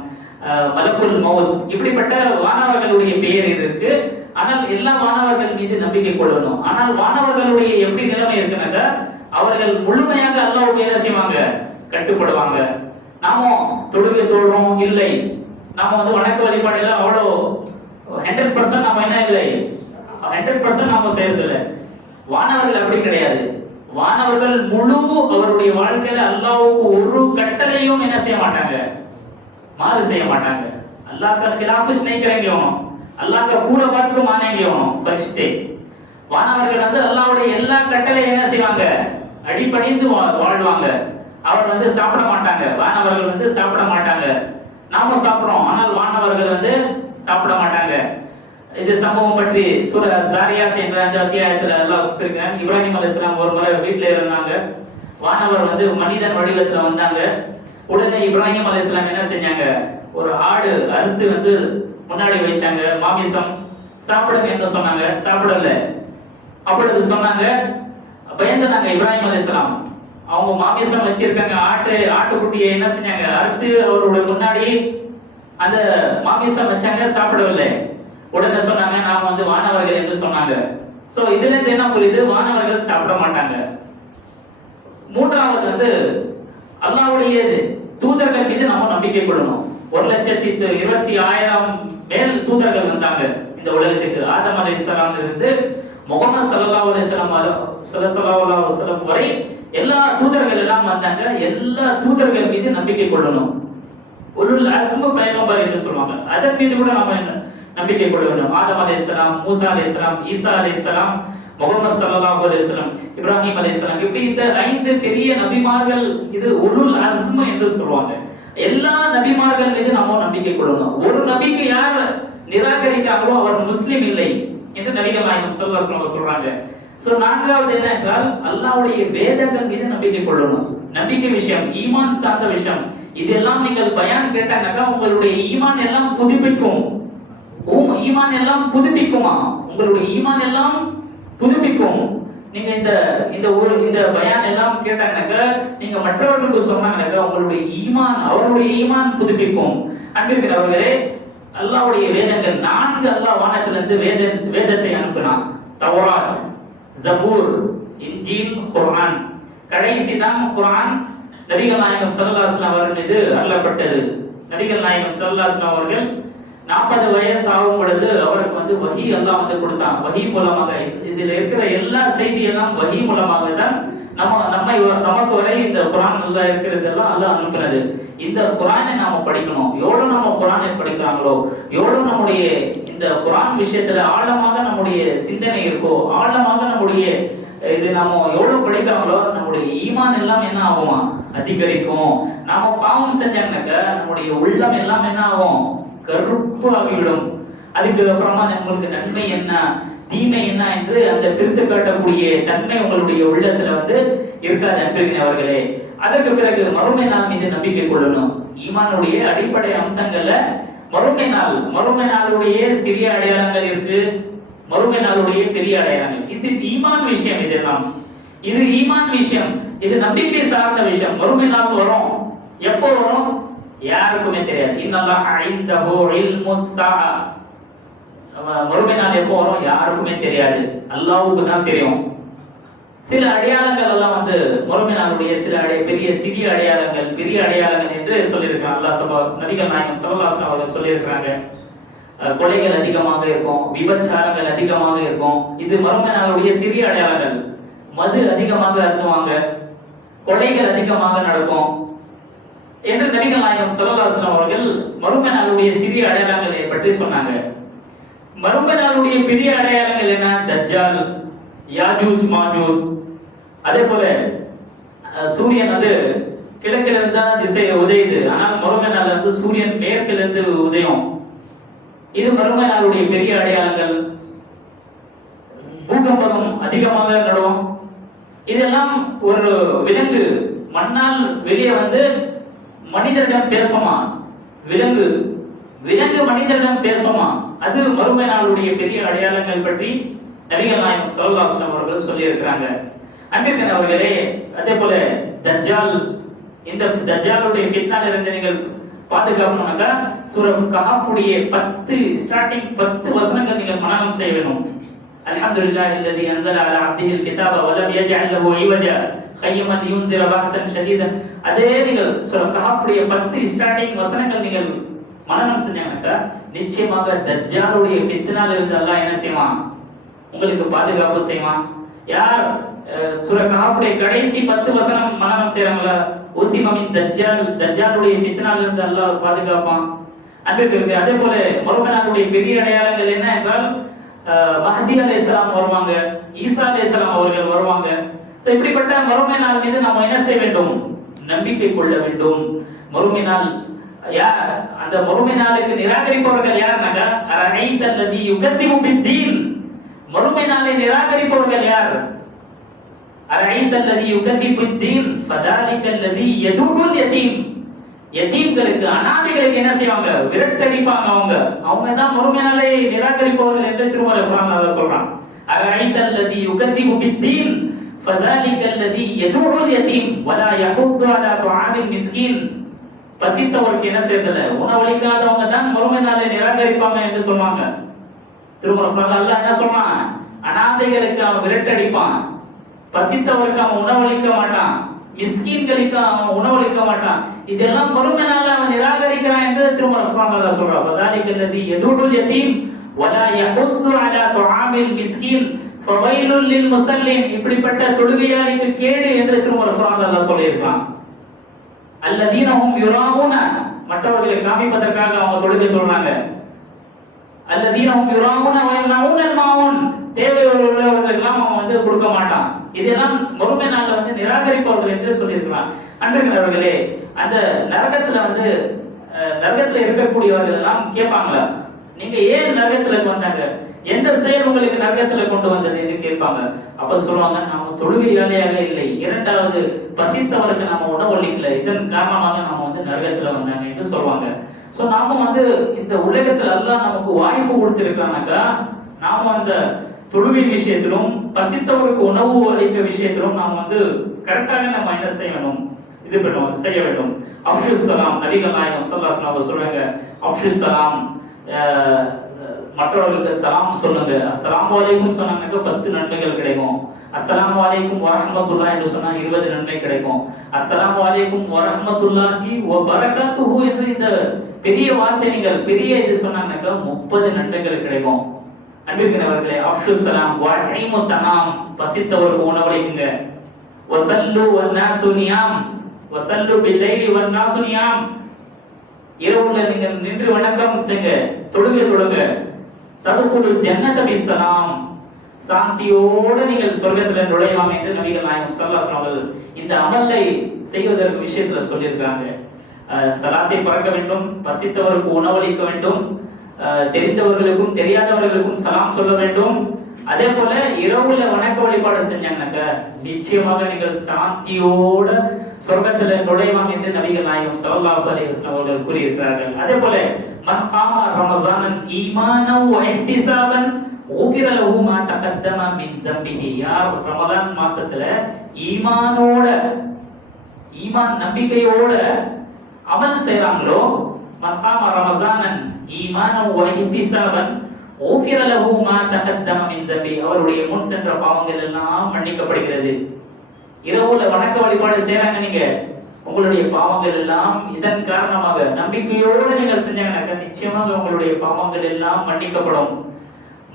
மலக்குல் மௌத், இப்படிப்பட்ட வானவர்களுடைய பெயர் இருக்கு. ஆனால் எல்லா வானவர்கள் மீது நம்பிக்கை கொள்ளணும். ஆனால் வானவர்களுடைய எப்படி நிலைமை இருக்குனாக்க, அவர்கள் முழுமையாக அல்லாஹ்வுக்கு என்ன செய்வாங்க, கட்டுப்படுவாங்க. நாம தொழுகை தொழுறோம் இல்லை, நாம வணக்க வழிபாடு எல்லாம் அவ்வளோ 100% நாம என்ன இல்லை, 100% நாம செய்யறதில்லை. வானவர்கள் அப்படி கிடையாது. வானவர்கள் முழு அவருடைய வாழ்க்கையில அல்லாஹ்வுக்கு ஒரு கட்டளையும் என்ன செய்ய மாட்டாங்க, மாறு செய்ய மாட்டாங்க. அல்லாஹ்க்கு ஹிலாஃப் नहीं करेंगे. अल्लाह का पूरा बात को मानेंगे वो फरिश्ते வானவர்கள் வந்து அல்லாஹ்வுடைய எல்லா கட்டளையும் என்ன செய்வாங்க அடிபணிந்து வாழ்வாங்க அவர் வந்து சாப்பிட மாட்டாங்க வானவர்கள் வந்து சாப்பிட மாட்டாங்க நாம சாப்பிடுறோம் ஆனால் வானவர்கள் வந்து சாப்பிட மாட்டாங்க இது சம்பவம் பற்றி சூரா ஜாரியாத் என்ற அந்த அத்தியாயத்துல அல்லாஹ் சொல்கிறான் இப்ராஹிம் அலைஹிஸ்ஸலாம் ஒரு முறை வீட்ல இருந்தாங்க வானவர் வந்து மனிதன் வடிவத்துல வந்தாங்க உடனே இப்ராஹிம் அலைஹிஸ்ஸலாம் என்ன செஞ்சாங்க ஒரு ஆடு அறுத்து வந்து முன்னாடி வச்சாங்க மாமிசம் சாப்பிடுங்க என்ன சொன்னாங்க சாப்பிடல அப்பொழுது சொன்னாங்க பயந்தாங்க இப்ராஹிம் அலைஹிஸ்ஸலாம் அவங்க மாமிசம் வச்சிருக்காங்க ஆட்டுக்குட்டியை என்ன செஞ்சாங்க அறுத்து அவருடைய முன்னாடி அந்த மாமிசம் வச்சாங்க சாப்பிடவில்லை உடனே சொன்னாங்க நாம வந்து வானவர்கள் என்று சொன்னாங்க சோ இதுல இருந்து என்ன புரியுது வானவர்கள் சாப்பிட மாட்டாங்க மூன்றாவது வந்து அல்லாஹ்வுடைய தூதர்கள் மீது நம்ம நம்பிக்கை கொள்ளணும் 1,20,000 மேல் தூதர்கள் வந்தாங்க இந்த உலகத்துக்கு ஆதம் அலைஹிஸ்ஸலாம் இருந்து முஹம்மது ஸல்லல்லாஹு அலைஹி வஸல்லம் வரை எல்லா தூதர்கள் எல்லாம் வந்தாங்க எல்லா தூதர்கள் மீது நம்பிக்கை கொள்ளணும் உலுல் அஸ்ம பைகம்பர் என்று சொல்வாங்க அதன் மீது கூட நம்ம நம்பிக்கை கொள்ள வேண்டும் ஆதம் அலைஹிஸ்ஸலாம் மூசா அலைஹிஸ்ஸலாம் ஈசா அலைஹிஸ்ஸலாம் முஹம்மது ஸல்லல்லாஹு அலைஹி வஸல்லம் இப்ராஹிம் அலைஹிஸ்ஸலாம் இப்படி இந்த 5 பெரிய நபிமார்கள் இது உலுல் அஸ்ம என்று சொல்வாங்க எல்லா நபிமார்கள் மீது நம்ம நம்பிக்கை கொள்ளணும் ஒரு நபிக்கு யார் நிராகரிக்கிறாங்களோ அவர் முஸ்லிம் இல்லை என்று நபிகள் நாயகம் ஸல்லல்லாஹு அலைஹி வஸல்லம் சொல்றாங்க சோ நான்காவது என்ன என்றால் அல்லாஹ்வுடைய வேதங்கள் மீது நம்பிக்கை கொள்ளணும் நம்பிக்கை விஷயம் ஈமான் சார்ந்த விஷயம் இதெல்லாம் நீங்கள் பயான் கேட்டாங்கனா உங்களுடைய ஈமான் எல்லாம் புதுப்பிக்கும் ஈமான் எல்லாம் புதுப்பிக்குமா உங்களுடைய ஈமான் எல்லாம் புதுப்பிக்கும் நீங்க இந்த பயான் எல்லாம் கேட்டாங்கனாக்க நீங்க மற்றவர்களுக்கு சொன்னாங்கனாக்க உங்களுடைய ஈமான் அவருடைய ஈமான் புதுப்பிக்கும் அன்பிற்குரியவர்களே அல்லாஹ்வுடைய வேதங்கள் 4 அல்லாஹ் வானத்திலிருந்து வேதத்தை அனுப்பினான் தௌராத் ஜபூர் இன்ஜீல் குர்ஆன் கடைசி தான் குர்ஆன் நபிகள் நாயகம் ஸல்லல்லாஹு அலைஹி வஸல்லம் அவர்கள் மீது அருளப்பட்டது நபிகள் நாயகம் ஸல்லல்லாஹு அலைஹி வஸல்லம் அவர்கள் 40 வயசு ஆகும் பொழுது அவருக்கு வந்து வஹி அல்லாஹ் வந்து கொடுத்தான் வஹி மூலமாக இதில் இருக்கிற எல்லா செய்தி எல்லாம் வஹி மூலமாக தான் நமக்கு வரை இந்த குர்ஆன் அல்லாஹ் இருக்கிறதெல்லாம் அல்லாஹ் அனுப்புனது இந்த குர்ஆனை நாம படிக்கணும் எவ்வளவு நம்ம குர்ஆனை படிக்கிறாங்களோ எவ்வளவு நம்முடைய இந்த குர்ஆன் விஷயத்துல ஆழமாக நம்முடைய சிந்தனை இருக்கோ ஆழமாக நம்முடைய இது நாம எவ்வளவு படிக்கிறாங்களோ நம்முடைய ஈமான் எல்லாம் என்ன ஆகுமா அதிகரிக்கும் நாம பாவம் செஞ்சாங்கனாக்க நம்முடைய உள்ளம் எல்லாம் என்ன ஆகும் கருப்பு ஆகிவிடும் அதுக்கு அப்புறமா உங்களுக்கு நன்மை என்ன தீமை என்ன என்று அந்த பிரித்து காட்டக்கூடிய தன்மை உங்களுடைய உள்ளத்துல வந்து இருக்காது அன்பிற்குரியவர்களே அதற்கு பிறகு மறுமை நாள் மீது நம்பிக்கை கொள்ளணும் ஈமானுடைய அடிப்படை அம்சங்கள்ல மறுமை நாளுடைய சிறிய அடையாளங்கள் இருக்கு மறுமை நாளுடைய பெரிய அடையாளங்கள் இது ஈமான் விஷயம் இது ஈமான் விஷயம் இது நம்பிக்கை சார்ந்த விஷயம் மறுமை நாள் வரும் எப்போ வரும் யாருக்குமே தெரியாது இன்னல்லாஹ் இன்தஹு இல்முஸ் ஸாஅ மறுமை நாள் எப்போ வரும் யாருக்குமே தெரியாது அல்லாஹ்வுக்கு தான் தெரியும் சில அடையாளங்கள் எல்லாம் வந்து மறுமை நாளுடைய சிறிய அடையாளங்கள் என்று சொல்லியிருக்காங்க அல்லாஹ் நபிகள் நாயகம் ஸல்லல்லாஹு அலைஹி வஸல்லம் அவர்கள் சொல்லியிருக்காங்க கொலைகள் அதிகமாக இருக்கும் விபச்சாரங்கள் அதிகமாக இருக்கும் இது மறுமை நாளுடைய சிறிய அடையாளங்கள் மது அதிகமாக அருந்துவாங்க கொலைகள் அதிகமாக நடக்கும் என்று நபிகள் நாயகம் ஸல்லல்லாஹு அலைஹி வஸல்லம் அவர்கள் மறுமை நாளுடைய சிறிய அடையாளங்களை பற்றி சொன்னாங்க மறுமை நாளுடைய பெரிய அடையாளங்கள் என்ன தஜ்ஜால் யாஜூஜ் மாஜூஜ் அதே போல சூரியன் வந்து கிழக்கிலிருந்து தான் திசை உதயுது ஆனால் மறுமை நாள் வந்து சூரியன் மேற்கிலிருந்து உதயம் இது மறுமை நாளுடைய பெரிய அடையாளங்கள் பூகம்பம் அதிகமாக நடும் இதெல்லாம் ஒரு விலங்கு மண்ணால் வெளியே வந்து மனிதரிடம் பேசுமா விலங்கு மனிதரிடம் பேசுமா அது மறுமை நாளுடைய பெரிய அடையாளங்கள் பற்றி நபிகள் நாயகம் ஸல்லல்லாஹு அலைஹி வஸல்லம் அவர்கள் சொல்லி இருக்கிறாங்க அன்பிற்குரியவர்களே அதே போல தஜ்ஜால் இந்த தஜ்ஜாலுடைய ஃபித்னால இருந்து நீங்கள் பாதுகாக்கணும்னாக்கா சூரா கஹஃபுடைய 10 வசனங்கள் நீங்கள் மனனம் செய்ய வேண்டும் அல்ஹம்துலில்லாஹி அல்லதி அன்ஸல அலா அப்திஹில் கிதாப வலம் யஜ்அல் லஹு இவஜா கையமன் யுன்ஸிர பக்ஸன் ஷதீதன் அதே நீங்கள் சூரா கஹஃபுடைய 10 வசனங்கள் நீங்கள் மனனம் செஞ்சீங்கன்னாக்கா நிச்சயமாக தஜ்ஜாலுடைய ஃபித்னால இருந்து அல்லாஹ் என்ன செய்வான் உங்களுக்கு பாதுகாப்பு செய்வான் யார் சூரா கஹஃபுடைய கடைசி 10 வசனம் மனனம் செய்றாங்களா உசிமமின் தஜ்ஜாலுடைய ஃபித்னால இருந்து அல்லாஹ் பாதுகாப்பான் அன்றைக்கு அதே போல மறுமை நாளுடைய பெரிய அடையாளங்கள் என்ன என்றால் மஹதி அலைஹிஸ்ஸலாம் வருவாங்க, ஈசா அலைஹிஸ்ஸலாம் அவர்கள் வருவாங்க. சோ இப்படிப்பட்ட மறுமை நாள் மீது நாம என்ன செய்ய வேண்டும்? நம்பிக்கை கொள்ள வேண்டும். மறுமை நாள் யார்? அந்த மறுமை நாளுக்கு நிராகரிப்பவர்கள் யார்னாக்கா அரஐதல்லதி யுகத்திபு பித்தீன். மறுமை நாளை நிராகரிப்பவர்கள் யார்? அரஐதல்லதி யுகத்திபு பித்தீன் ஃபதாலிகல்லதி யதுல் யதீம். யதீம்களுக்கு, அனாதைகளுக்கு என்ன செய்வாங்க? விரட்டடிப்பாங்க. அவங்க தான் மறுமை நாளை நிராகரிப்பவர்கள் என்று திருமலை குர்ஆன்ல சொல்றான். அரஐதல்லதி யுகத்திபு பித்தீன் ஃபதாலிகல்லதி யதுல் யதீம் வலா யஹுது அலா துஆமில் மிஸ்கீன். பசித்தவருக்கு என்ன செய்யறதில்ல, உணவளிக்காதவங்க தான் மறுமை நாளை நிராகரிப்பாங்க என்று சொல்றாங்க. திருமலை குர்ஆன்ல அல்லாஹ் என்ன சொல்றான்? அனாதைகளுக்கு அவன் விரட்டடிப்பான், பசித்தவருக்கு அவன் உணவளிக்க மாட்டான், மிஸ்கீன்களுக்கு அவன் உணவளிக்க மாட்டான். இதெல்லாம் மறுமை நாள்ல அவன் நிராகரிக்கிறான் என்று திருமலை குர்ஆன்ல சொல்றான். ஃபதாலிகல்லதி யதுல் யதீம் வலா யஹுது அலா துஆமில் மிஸ்கீன் ஃபவைலுல் லில் முஸல்லின். இப்படிப்பட்ட தொழுகையாளிக்கு கேடு என்று திருமலை குர்ஆன்ல சொல்லியிருக்கான். அல்லதீனஹும் யுராவுன, மற்றவர்களை காமிப்பதற்காக அவங்க தொழுகை சொல்றாங்க. அல்லதீனஹும் யுராவுன வ யம்னஊனல் மாஊன், தேவை உள்ளவர்களுக்கெல்லாம் அவன் கொடுக்க மாட்டான். இதெல்லாம் மறுமை நாள்ல நிராகரிப்பவர்கள் என்று சொல்லியிருக்கிறான். அன்றைய அந்த நரகத்துல நரகத்துல இருக்கக்கூடியவர்கள் எல்லாம் கேட்பாங்களா, நீங்க ஏன் நரகத்துல வந்தாங்க, எந்த செயல் உங்களுக்கு நரகத்துல கொண்டு வந்தது என்று கேட்பாங்க. அப்ப சொல்லுவாங்க, நாம தொழுகையாளியாக இல்லை, இரண்டாவது பசித்தவருக்கு நாம உணவளிக்கல, இதன் காரணமாக நாம நரகத்துல வந்தாங்க என்று சொல்லுவாங்க. சோ நாம இந்த உலகத்துல எல்லாம் நமக்கு வாய்ப்பு கொடுத்திருக்கானாக்கா, நாம அந்த தொழுகை விஷயத்திலும் பசித்தவருக்கு உணவு அளிக்க விஷயத்திலும் நாம் கரெக்டாக நம்ம என்ன செய்யணும், இது பண்ணுவோம், செய்ய வேண்டும். அஃஷுஸ் சலாம், நபிகள் நாயகம் ஸல்லல்லாஹு அலைஹி வஸல்லம் சொல்றாங்க, அஃஷுஸ் சலாம், மற்றவர்களுக்கு சலாம் சொல்லுங்க. அஸ்ஸலாமு அலைக்கும் சொன்னாங்க 10 நன்மைகள் கிடைக்கும். அஸ்ஸலாமு அலைக்கும் வரஹ்மத்துல்லாஹி என்று சொன்னா 20 நன்மை கிடைக்கும். அஸ்ஸலாமு அலைக்கும் வரஹ்மத்துல்லாஹி வ பரகாத்துஹு என்று இந்த பெரிய வார்த்தை நீங்கள் பெரிய இது சொன்னாங்கன்னாக்கா 30 நன்மைகள் கிடைக்கும். அன்பிற்கினவர்களே, அஃஷுஸ் சலாம் வஅதீமு தமாம், பசித்தவருக்கு உணவளிக்குங்க. வஸல்லு வன்னாசு நியாம், வஸல்லு பில்லைலி வன்னாசு நியாம், இரவுல நீங்க நின்று வணக்கம் செய்யுங்க, தொழுங்க. ததுகுலுல் ஜன்னத பிஸ்ஸலாம், சாந்தியோடு நீங்கள் சொர்க்கத்தில் நுழையலாம் என்று நபிகள் நாயகம் ஸல்லல்லாஹு அலைஹி வஸல்லம் இந்த அமலை செய்வதற்கு விஷயத்துல சொல்லியிருக்காங்க. சலாத்தை பறக்க வேண்டும், பசித்தவருக்கு உணவளிக்க வேண்டும், தெரிந்தவர்களுக்கும் தெரியாதவர்களுக்கும் சலாம் சொல்ல வேண்டும். அதே போல இரவுல வணக்க வழிபாடு செஞ்சாங்கன்னாக்க நிச்சயமாக நீங்கள் சாந்தியோட சொர்க்கத்துல நுழைவாங்க என்று நபிகள் நாயகம் ஸல்லல்லாஹு அலைஹி வஸல்லம் அவர்கள் கூறியிருக்கிறார்கள். அதே போல மன் காம ரமஸானன் ஈமானன் வ இஹ்திஸாபன் குஃபிர லஹு மா தகத்தம மின் ஸம்பிஹி. யார் ரமலான் மாசத்துல ஈமானோட, ஈமான் நம்பிக்கையோட அமல் செய்றாங்களோ, மன் காம ரமஸானன் ஈமானன் வ இஹ்திஸாபன் குஃபிர லஹு மா தகத்தம மின் ஸம்பி, அவருடைய முன் சென்ற பாவங்கள் எல்லாம் மன்னிக்கப்படுகிறது. இரவுல வணக்க வழிபாடு செய்றாங்க நீங்க, உங்களுடைய பாவங்கள் எல்லாம் இதன் காரணமாக நம்பிக்கையோடு நீங்கள் செஞ்சாங்கன்னாக்க நிச்சயமாக உங்களுடைய பாவங்கள் எல்லாம் மன்னிக்கப்படும்.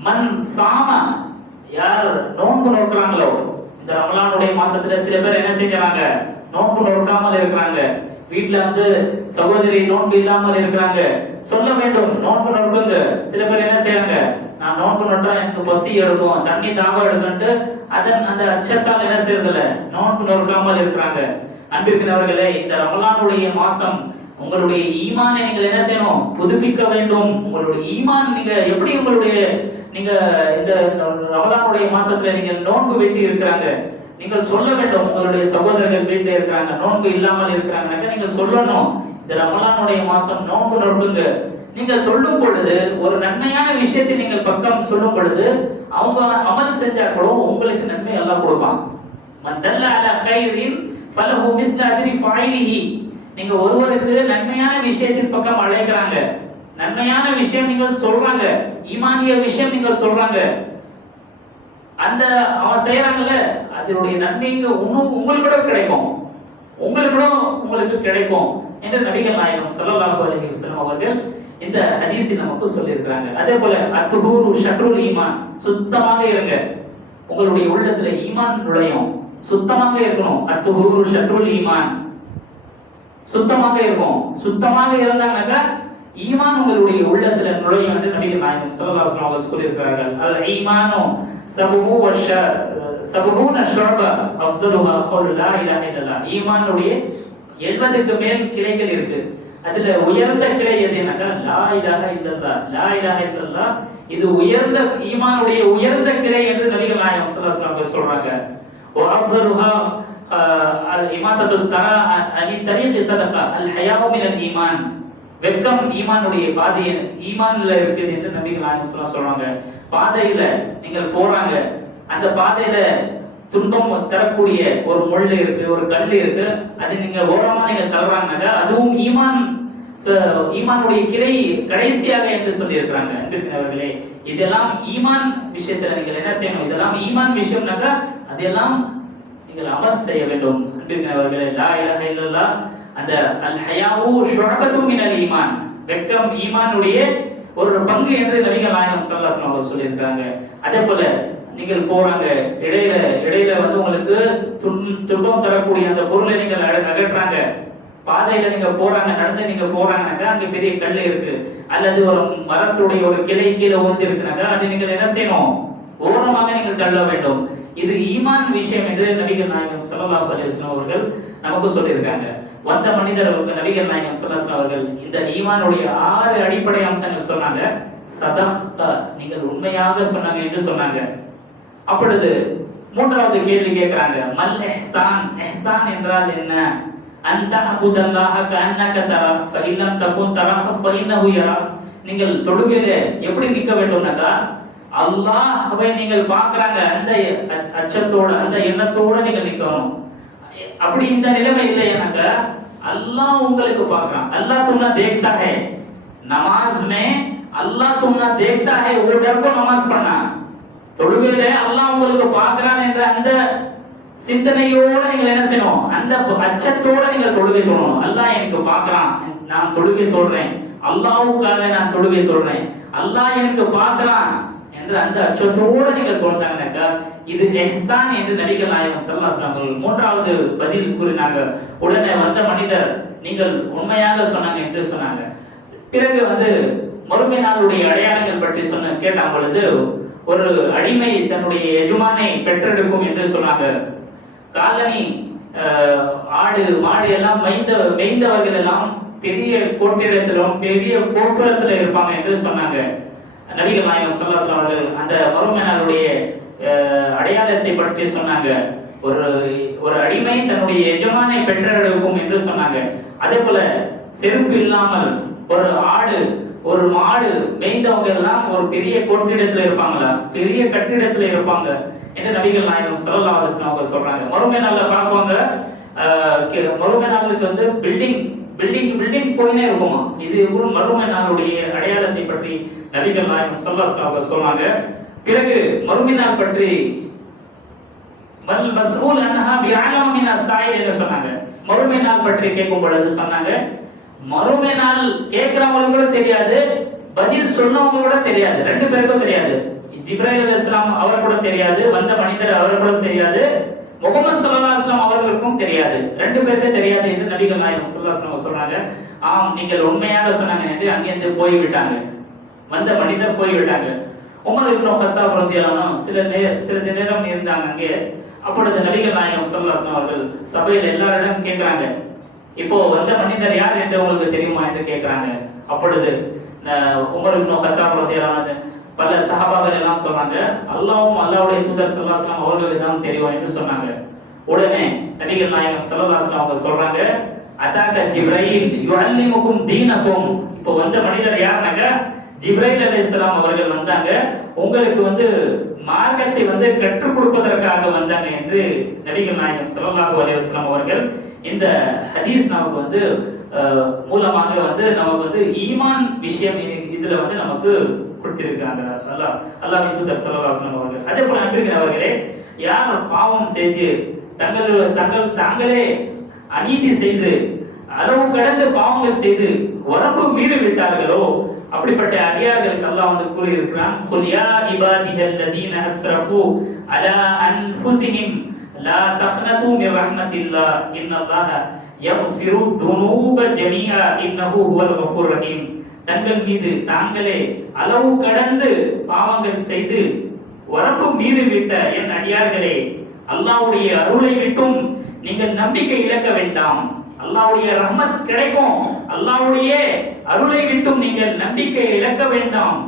மன் சாம, யார் நோன்பு நோக்குறாங்களோ, இந்த ரமலானுடைய மாசத்துல சில பேர் என்ன செஞ்சாங்க, நோன்பு நோக்காமல் இருக்கிறாங்க. வீட்டுல சகோதரி நோன்பு இல்லாமல் இருக்கிறாங்க, சொல்ல வேண்டும் நோன்பு நோக்குங்க. சில பேர் என்ன செய்யறாங்க, நான் நோன்பு நோட்டா எனக்கு பசி எடுக்கும், தண்ணி தாகம் எடுக்குன்ட்டு அந்த அச்சத்தால் என்ன செய்யறதில்ல, நோன்பு நோக்காமல் இருக்கிறாங்க. அன்பிற்கினவர்களே, இந்த ரமலானுடைய மாசம் உங்களுடைய ஈமானை நீங்கள் என்ன செய்யணும், புதுப்பிக்க வேண்டும். உங்களுடைய ஈமான் நீங்க எப்படி நீங்க இந்த ரமலானுடைய மாசத்துல நீங்க நோன்பு வெட்டி இருக்கிறாங்க, நீங்கள் சொல்ல வேண்டும். உங்களுடைய சகோதரர்கள் வீட்டில் இருக்கிறாங்க, நோன்பு இல்லாமல் இருக்கிறாங்கன்னாக்க நீங்கள் சொல்லணும், இந்த ரமலானுடைய மாசம் நோன்பு நோக்குங்க. நீங்க சொல்லும் பொழுது ஒரு நன்மையான விஷயத்தை நீங்கள் பக்கம் சொல்லும் பொழுது அவங்க அமல் செஞ்சா கூட உங்களுக்கு நன்மை எல்லாம் கொடுப்பான். மந்தல்ல அலா கைரின் ஃபலஹு மிஸ்ல அஜ்ரி ஃபைலிஹி. நீங்க ஒருவருக்கு நன்மையான விஷயத்தின் பக்கம் அழைக்கிறாங்க, நன்மையான விஷயம் நீங்கள் சொல்றாங்க, ஈமானிய விஷயம் நீங்கள் சொல்றாங்க, அந்த அவன் செய்யறாங்கல்ல, அதனுடைய நன்மை உங்களுக்கு கூட கிடைக்கும், உங்களுக்கு கிடைக்கும் என்று நபிகள் நாயகம் ஸல்லல்லாஹு அலைஹி வஸல்லம் அவர்கள் இந்த ஹதீஸை நமக்கு சொல்லியிருக்கிறாங்க. அதே போல அத்துஹூரு ஷத்ருல் ஈமான், சுத்தமாக இருங்க, உங்களுடைய உள்ளத்துல ஈமான் நுழையும், சுத்தமாக இருக்கணும். அத்துஹூரு ஷத்ருல் ஈமான், சுத்தமாக இருக்கும். சுத்தமாக இருந்தாங்கன்னாக்கா ஈமான் உங்களுடைய உள்ளத்துல நுழையும் என்று நபிகள் நாயகம் ஸல்லல்லாஹு அலைஹி வஸல்லம் சொல்லியிருக்கிறார்கள். அல் ஈமானு சபூன ஷுஅபா அஃஸலுஹா கௌலு லா இலாஹ இல்லல்லாஹ். ஈமானுடைய 70க்கு மேல் கிளைகள் இருக்கு. அதுல உயர்ந்த கிளை எதுனாக்கா லா இலாஹ இல்லல்லாஹ். லா இலாஹ இல்லல்லாஹ் இது உயர்ந்த ஈமானுடைய உயர்ந்த கிளை என்று நபிகள் நாயகம் ஸல்லல்லாஹு அலைஹி வஸல்லம் சொல்றாங்க. வ அஃஸலுஹா அல் இமாதத்துல் தரா அனி தரீகி ஸதகா அல் ஹயாஉ மினல் ஈமான். வெட்கம் ஈமானுடைய பாதை ஈமான்ல இருக்குது என்று நபிகள் நாயகம் ஸல்லல்லாஹு அலைஹி வஸல்லம் சொல்றாங்க. பாதையில நீங்கள் போறாங்க, அந்த பாதையில துன்பம் தரக்கூடிய ஒரு முள் இருக்கு, ஒரு கல் இருக்கு, அது நீங்க ஓரமா நீங்க தள்ளுறாங்கனாக்கா அதுவும் ஈமானுடைய கிளை கடைசியாக என்று சொல்லி இருக்கிறாங்க. அன்பிற்குரியவர்களே, இதெல்லாம் ஈமான் விஷயத்துல நீங்கள் என்ன செய்யணும்? இதெல்லாம் ஈமான் விஷயம்னாக்கா அதெல்லாம் நீங்கள் அமல் செய்ய வேண்டும். அன்பிற்குரியவர்களே, லா இலாஹ இல்லல்லாஹ் அந்த அல் ஹயாவு ஷுஅபத்தும் மினல் ஈமான், வெட்கம் ஈமானுடைய ஒரு பங்கு என்று நபிகள் நாயகம் ஸல்லல்லாஹு அலைஹி வஸல்லம் சொல்லியிருக்காங்க. அதே போல நீங்கள் போறாங்க, இடையில வந்து உங்களுக்கு துன்பம் தரக்கூடிய அந்த பொருளை நீங்கள் அகற்றாங்க. பாதையில நீங்க போறாங்க, நடந்து நீங்க போறாங்கனாக்கா அங்க பெரிய கல் இருக்கு, அல்லது ஒரு மரத்துடைய ஒரு கிளை கீழே ஊந்தி இருக்குனாக்கா அது நீங்கள் என்ன செய்யணும்? ஓரமாக நீங்கள் தள்ள வேண்டும். இது ஈமான் விஷயம் என்று நபிகள் நாயகம் ஸல்லல்லாஹு அலைஹி வஸல்லம் அவர்கள் நமக்கு சொல்லியிருக்காங்க. வந்த மனிதர்களுக்கு நபிகள் நாயகம் ஸல்லல்லாஹு அலைஹி வஸல்லம் அவர்கள் இந்த ஈமானுடைய 6 அடிப்படை அம்சங்கள் சொன்னாங்க. சதக்தா, நீங்கள் உண்மையாக சொன்னாங்க என்று சொன்னாங்க. அப்பொழுது மூன்றாவது கேள்வி கேட்கிறாங்க, மல் இஹ்சான், இஹ்சான் என்றால் என்ன? அன்த அபுதல்லாஹ கஅன்னக தரா ஃபஇல்லம் தகுன் தராஹு ஃபஇன்னஹு யரா. நீங்கள் தொழுகையில எப்படி நிற்க வேண்டும்னாக்கா அல்லாஹ்வை நீங்கள் பார்க்கறாங்க, அந்த அச்சத்தோட அந்த எண்ணத்தோட நீங்கள் நிற்கணும். அப்படி இந்த நிலைமை இல்லையானாக்கா अल्लाह உங்களுக்கு பார்க்கறான். अल्लाह तुमने देखता है, नमाज में अल्लाह तुमने देखता है, वो डर को नमाज पढ़ना. தொழுகையில அல்லாஹ் உங்களுக்கு பார்க்கறான் என்ற அந்த சிந்தனையோட நீங்கள் என்ன செய்யணும்? அந்த அச்சத்தோட நீங்கள் தொழுகை தொழணும். அல்லாஹ் எனக்கு பார்க்கறான், நான் தொழுகை தொழுறேன், அல்லாஹ்வுக்காக நான் தொழுகை தொழுறேன், அல்லாஹ் எனக்கு பார்க்கறான் என்ற அந்த அச்சத்தோட நீங்கள் தொழுதாங்கனாக்கா இது இஹ்சான் என்று நபிகள் நாயகம் ஸல்லல்லாஹு அலைஹி வஸல்லம் மூன்றாவது பதில் கூறினாங்க. உடனே வந்த மனிதர் நீங்கள் உண்மையாக சொன்னாங்க என்று சொன்னாங்க. பிறகு வந்து மறுமை நாளுடைய அடையாளங்கள் பற்றி கேட்டாங்க பொழுது ஒரு அடிமை தன்னுடைய எஜமானை பெற்றெடுக்கும் என்று சொன்னாங்க. காலனி ஆடு மாடு எல்லாம் மேய்ந்தவர்கள் எல்லாம் பெரிய கோட்டிடத்திலும் பெரிய கோபுரத்தில் இருப்பாங்க என்று சொன்னாங்க. நபிகள் நாயகம் ஸல்லல்லாஹு அலைஹி வஸல்லம் அவர்கள் அந்த மறுமை நாளுடைய அடையாளத்தை பற்றி சொன்னாங்க. ஒரு அடிமை தன்னுடைய எஜமானை பெற்றெடுக்கும் என்று சொன்னாங்க. அதே போல செருப்பு இல்லாமல் ஒரு மாடு மேய்ந்தவங்க எல்லாம் ஒரு பெரிய கோட்டிடத்துல இருப்பாங்களா, பெரிய கட்டிடத்துல இருப்பாங்க என்று நபிகள் நாயகம் ஸல்லல்லாஹு அலைஹி வஸல்லம் அவங்க சொல்றாங்க. மறுமை நாள்ல பார்ப்பாங்க, மறுமை நாளுக்கு வந்து பில்டிங் போயினே இருக்குமா. இது மறுமை நாளுடைய அடையாளத்தை பற்றி நபிகள் நாயகம் ஸல்லல்லாஹு அலைஹி வஸல்லம் சொல்றாங்க. பிறகு மறுமை நாள் பற்றி மல் மஸ்ஊல் அன்ஹா பிஅலம் மின் அஸ்ஸாயில் என்று சொன்னாங்க. மறுமை நாள் பற்றி கேட்கும் பொழுது சொன்னாங்க, மறுமை நாள் கேட்கிறவங்களுக்கு கூட தெரியாது, பதில் சொன்னவங்க கூட தெரியாது, ரெண்டு பேருக்கும் தெரியாது. ஜிப்ராயில் அலைஹிஸ்ஸலாம் அவர் கூட தெரியாது, வந்த மனிதர் அவர் கூட தெரியாது, முகமது ஸல்லல்லாஹு அலைஹி வஸல்லம் அவர்களுக்கும் தெரியாது, ரெண்டு பேருக்கும் தெரியாது என்று நபிகள் நாயகம் ஸல்லல்லாஹு அலைஹி வஸல்லம் சொல்றாங்க. ஆம், நீங்கள் உண்மையாக சொன்னாங்க என்று அங்கிருந்து போய்விட்டாங்க. வந்த மனிதர் போய்விட்டாங்க. உமர் இப்னு கத்தாப் ரலியல்லாஹு அன்ஹு சிறிது நேரம் இருந்தாங்க அங்கே. அப்பொழுது நபிகள் நாயகம் ஸல்லல்லாஹு அலைஹி வஸல்லம் அவர்கள் சபையில் எல்லாரிடம் கேட்கிறாங்க, இப்போ வந்த மனிதர் யார் என்று உங்களுக்கு தெரியுமா என்று கேட்கிறாங்க. அப்பொழுது உமர் இப்னு கத்தாப் ரலியல்லாஹு அன்ஹு பல சஹாபாக்கள் எல்லாம் சொன்னாங்க, அல்லாஹ்வும் அல்லாஹ்வுடைய தூதர் ஸல்லல்லாஹு அலைஹி வஸல்லம் அவர்களுக்கு தான் தெரியும் என்று சொன்னாங்க. உடனே நபிகள் நாயகம் ஸல்லல்லாஹு அலைஹி வஸல்லம் அவங்க சொல்றாங்க, அதாக ஜிப்ரீல் யுஅல்லிமுக்கும் தீனக்கும். இப்போ வந்த மனிதர் யாருனாங்க ஜிப்ரீல் அலைஹிஸ்ஸலாம் அவர்கள் வந்தாங்க, உங்களுக்கு வந்து மார்க்கத்தை வந்து கற்றுக் கொடுப்பதற்காக வந்தாங்க என்று நபிகள் நாயகம் ஸல்லல்லாஹு அலைஹி வஸல்லம் அவர்கள் இந்த ஹதீஸ் நமக்கு வந்து மூலமாக வந்து நமக்கு வந்து ஈமான் விஷயம் இதுல வந்து நமக்கு கொடுத்திருக்காங்க. அல்லாஹ்வின் தூதர் ஸல்லல்லாஹு அலைஹி வஸல்லம் அவர்கள். அதே போல அன்பிற்குரியவர்களே, யார் பாவம் செஞ்சு தாங்களே அநீதி செய்து அளவு கடந்து பாவங்கள் செய்து வரம்பு மீறி விட்டார்களோ அப்படிப்பட்ட அடியார்களுக்கு அல்லாஹ் வந்து கூறி இருக்கிறான், குல் யா இபாதியல்லதீன அஸ்ரஃபு அலா அன்ஃபுஸிஹிம் லா தக்னது மின் ரஹ்மத்தில்லாஹ் இன்னல்லாஹ யக்ஃபிரு ذுனூப ஜமீஆ இன்னஹு ஹுவல் கஃபூர் ரஹீம். தங்கள் மீது தாங்களே அளவு கடந்து பாவங்கள் செய்து வரம்பு மீறி விட்ட என் அடியார்களே, அல்லாஹ்வுடைய அருளை விட்டும் நீங்கள் நம்பிக்கை இழக்க வேண்டாம். அல்லாஹ்வுடைய ரஹ்மத் கிடைக்கும். அல்லாஹ்வுடைய அருளை விட்டும் நீங்கள் நம்பிக்கை இழக்க வேண்டாம்.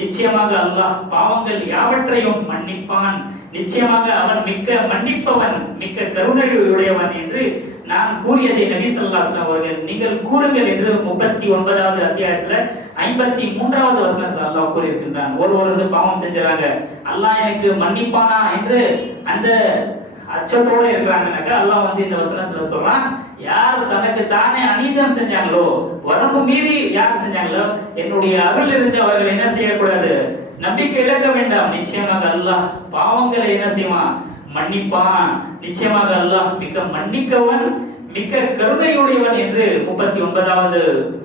நிச்சயமாக அல்லாஹ் பாவங்கள் யாவற்றையும் மன்னிப்பான். நிச்சயமாக அவன் மிக்க மன்னிப்பவன், மிக்க கருணையுடையவன் என்று நான் கூறியதை நபி ஸல்லல்லாஹு அலைஹி வஸல்லம் அவர்கள் நீங்கள் கூறுங்கள் என்று 39வது அத்தியாயத்துல 53வது வசனத்துல அல்லாஹ் கூறியிருக்கின்றான். ஒருவர் வந்து பாவம் செஞ்சாங்க, அல்லாஹ் எனக்கு மன்னிப்பானா என்று அந்த அச்சத்தோட இருக்கிறாங்கனாக்கா அல்லாஹ் வந்து இந்த வசனத்துல சொல்றான், யார் தனக்கு தானே அநீதம் செஞ்சாங்களோ, வரம்பு மீறி யார் செஞ்சாங்களோ, என்னுடைய அருள் இருந்து அவர்கள் என்ன செய்யக்கூடாது, நம்பிக்கை இழக்க வேண்டாம். நிச்சயமாக அல்லாஹ் பாவங்களை என்ன செய்வான், மன்னிப்பான். நிச்சயமாக அல்லாஹ் மிக்க மன்னிக்கவன், மிக்க கருணையுடையவன் என்று 39வது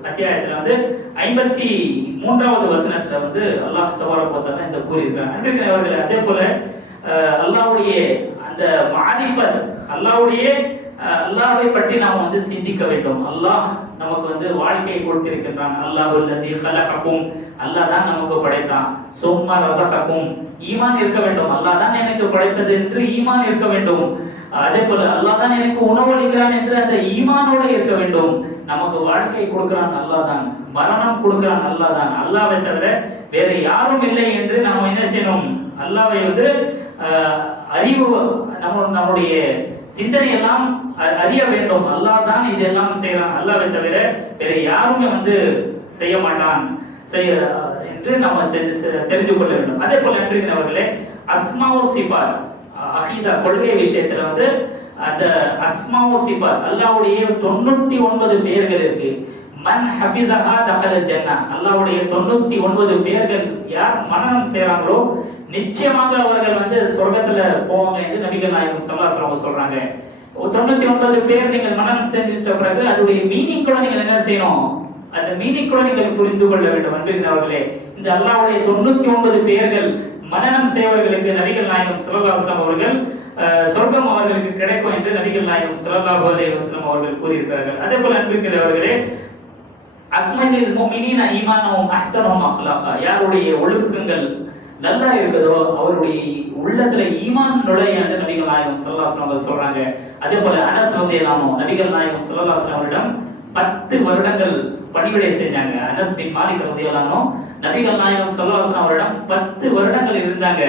அத்தியாயத்துல வந்து 53வது வசனத்துல வந்து அல்லாஹ் தஆலா இந்த கூறியிருக்கிறான். அன்றைக்கு அவர்கள் அதே போல அல்லாஹ்வுடைய அந்த மாரிஃபத், அல்லாஹ்வை பற்றி நாம் வந்து சிந்திக்க வேண்டும். அல்லாஹ் நமக்கு வந்து வாழ்க்கையை கொடுத்திருக்கின்றான். அல்லாஹுல்லதி ஹலககும், அல்லாஹ் தான் நமக்கு படைத்தான். சும்மா ரஸககும், ஈமான் இருக்க வேண்டும். அல்லாஹ் தான் எனக்கு படைத்தது என்று ஈமான் இருக்க வேண்டும். அதே போல அல்லாஹ் தான் எனக்கு உணவளிக்கிறான் என்று அந்த ஈமானோட இருக்க வேண்டும். நமக்கு வாழ்க்கை கொடுக்கிறான் அல்லாஹ் தான், மரணம் கொடுக்கிறான் அல்லாஹ் தான். அல்லாஹ்வை தவிர வேற யாரும் இல்லை என்று நாம் என்ன செய்யணும், அல்லாஹ்வை வந்து அறிவு, நம்முடைய சிந்தனை எல்லாம் அறிய வேண்டும். அல்லாஹ் தான் இதெல்லாம் செய்யறான், அல்லாஹ்வை தவிர வேற யாருமே வந்து செய்ய மாட்டான் என்று நம்ம தெரிந்து கொள்ள வேண்டும். அதே போல அவர்களே, அஸ்மாவு சிஃபாத் அகீதா கொள்கை விஷயத்துல வந்து அந்த அஸ்மாவு சிஃபாத் அல்லாஹ்வுடைய 99 பெயர்கள் இருக்கு. மன் ஹஃபிஸஹா தஹலல் ஜன்னah, அல்லாஹ்வுடைய 99 பெயர்கள் யார் மனனம் செய்றாங்களோ நிச்சயமாக அவர்கள் வந்து சொர்க்கத்துல போவாங்க என்று நபிகள் நாயகம் ஸல்லல்லாஹு அலைஹி வஸல்லம் சொல்றாங்க. 99 பேர் நீங்கள் மனனம் செய்த பிறகு அதோடைய மீனிங் கூட நீங்கள் என்ன செய்யணும், அந்த மீனிங் கூட நீங்கள் புரிந்து கொள்ள வேண்டும். அன்பிற்குரியவர்களே, இந்த அல்லாஹ்வுடைய 99 பெயர்கள் மனனம் செய்வர்களுக்கு நபிகள் நாயகம் ஸல்லல்லாஹு அலைஹி வஸல்லம் அவர்கள் சொர்க்கம் அவர்களுக்கு கிடைக்கும் என்று நபிகள் நாயகம் ஸல்லல்லாஹு அலைஹி வஸல்லம் அவர்கள் கூறியிருக்கிறார்கள். அதே போல அன்பிற்குரியவர்களே, அக்மலில் முஃமினீன ஈமானஹும் அஹ்ஸனுஹும் அக்லாகா, யாருடைய ஒழுக்கங்கள் நல்லா இருக்குதோ அவருடைய உள்ளத்துல ஈமான் நுழைய என்று நபிகள் நாயகம் ஸல்லல்லாஹு அலைஹி வஸல்லம் சொல்றாங்க. அதே போல அனஸ் ரலியல்லாஹு அன்ஹு நபிகள் நாயகம் ஸல்லல்லாஹு அலைஹி வஸல்லம் 10 வருடங்கள் பணிவிடை செஞ்சாங்க. அனஸ் பின் மாலிக் ரலியல்லாஹு அன்ஹு நபிகள் நாயகம் ஸல்லல்லாஹு அலைஹி வஸல்லம் அவரிடம் 10 வருடங்கள் இருந்தாங்க.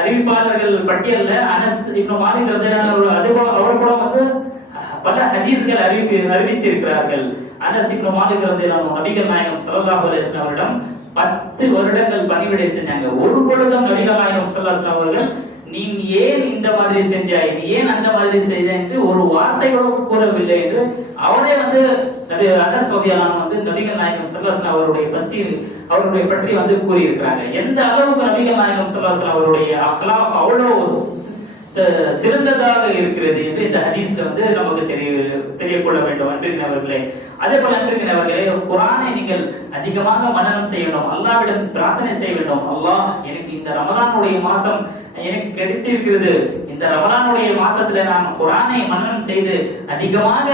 அறிவிப்பாளர்கள் பட்டியல்ல அனஸ் இப்னு மாலிக் ரலியல்லாஹு அன்ஹு அதே போல அவர் கூட வந்து பல ஹதீஸ்கள் அறிவித்து இருக்கிறார்கள். அனஸ் இப்னு மாலிக் ரலியல்லாஹு அன்ஹு நபிகள் நாயகம் ஸல்லல்லாஹு அலைஹி வஸல்லம் அவரிடம் 10 வருடங்கள் பணிவிடை செஞ்சாங்க. ஒரு பொழுதும் நபிகள் நாயகம் ஸல்லல்லாஹு அலைஹி வஸல்லம் அவர்கள் நீ ஏன் இந்த மாதிரி செஞ்சாய், நீ ஏன் அந்த மாதிரி செய்தாய் என்று ஒரு வார்த்தை கூட கூறவில்லை என்று அவரே வந்து அனஸ் ரலியல்லாஹு அன்ஹு வந்து நபிகள் நாயகம் ஸல்லல்லாஹு அலைஹி வஸல்லம் அவருடைய பற்றி வந்து கூறியிருக்கிறாங்க. எந்த அளவுக்கு நபிகள் நாயகம் ஸல்லல்லாஹு அலைஹி வஸல்லம் அவருடைய அக்லாக் அவ்வளவு சிறந்ததாக இருக்கிறது என்று இந்த ஹதீஸ்ல வந்து நமக்கு தெரியக்கொள்ள வேண்டும். அன்பிற்குரியவர்களே, அதே போல அன்பிற்குரியவர்களே, குர்ஆனை நீங்கள் அதிகமாக மனனம் செய்யணும், அல்லாஹ்விடம் பிரார்த்தனை செய்ய வேண்டும். அல்லாஹ் எனக்கு இந்த ரமலானுடைய மாசம் எனக்கு கிடைத்திருக்கிறது, இந்த ரமலானுடைய மாசத்துல நான் குர்ஆனை மனனம் செய்து அதிகமாக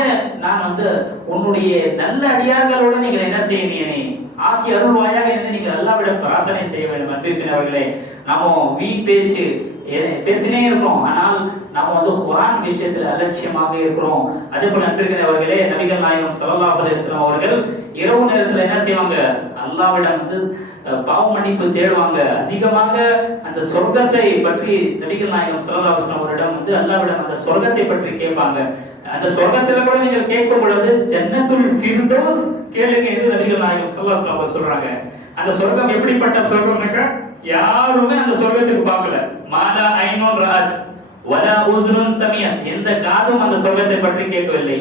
நான் வந்து உன்னுடைய நல்ல அடியார்களோடு நீங்கள் என்ன செய்யணும், ஆக்கி அருள்வாயாக என்று நீங்கள் அல்லாஹ்விடம் பிரார்த்தனை செய்ய வேண்டும். அன்பிற்குரியவர்களே, நாம வீண் பேச்சு பேசினே இருக்கிறோம், ஆனால் நாம வந்து குர்ஆன் விஷயத்துல அலட்சியமாக இருக்கிறோம். அதே போல அன்பிற்குரியவர்களே, நபிகள் நாயகம் ஸல்லல்லாஹு அலைஹி வஸல்லம் அவர்கள் இரவு நேரத்துல என்ன செய்வாங்க, அல்லாஹ்விடம் வந்து பாவ மன்னிப்பு தேடுவாங்க. அதிகமாக அந்த சொர்க்கத்தை பற்றி நபிகள் நாயகம் ஸல்லல்லாஹு அலைஹி வஸல்லம் அவரிடம் வந்து அல்லாஹ்விடம் அந்த சொர்க்கத்தை பற்றி கேட்பாங்க. அந்த சொர்க்கத்துல கூட நீங்கள் கேட்கும் பொழுது ஜன்னத்துல் ஃபிர்தௌஸ் கேளுங்க என்று நபிகள் நாயகம் ஸல்லல்லாஹு அலைஹி வஸல்லம் சொல்றாங்க. அந்த சொர்க்கம் எப்படிப்பட்ட சொர்க்கம்னாக்க யாருமே அந்த சொர்க்கத்துக்கு பார்க்கல. மாலா ஐனுன் ரஅத் வலா உஸ்னுன் சமியத், எந்த காதும் அந்த சொர்க்கத்தை பற்றி கேட்கவில்லை.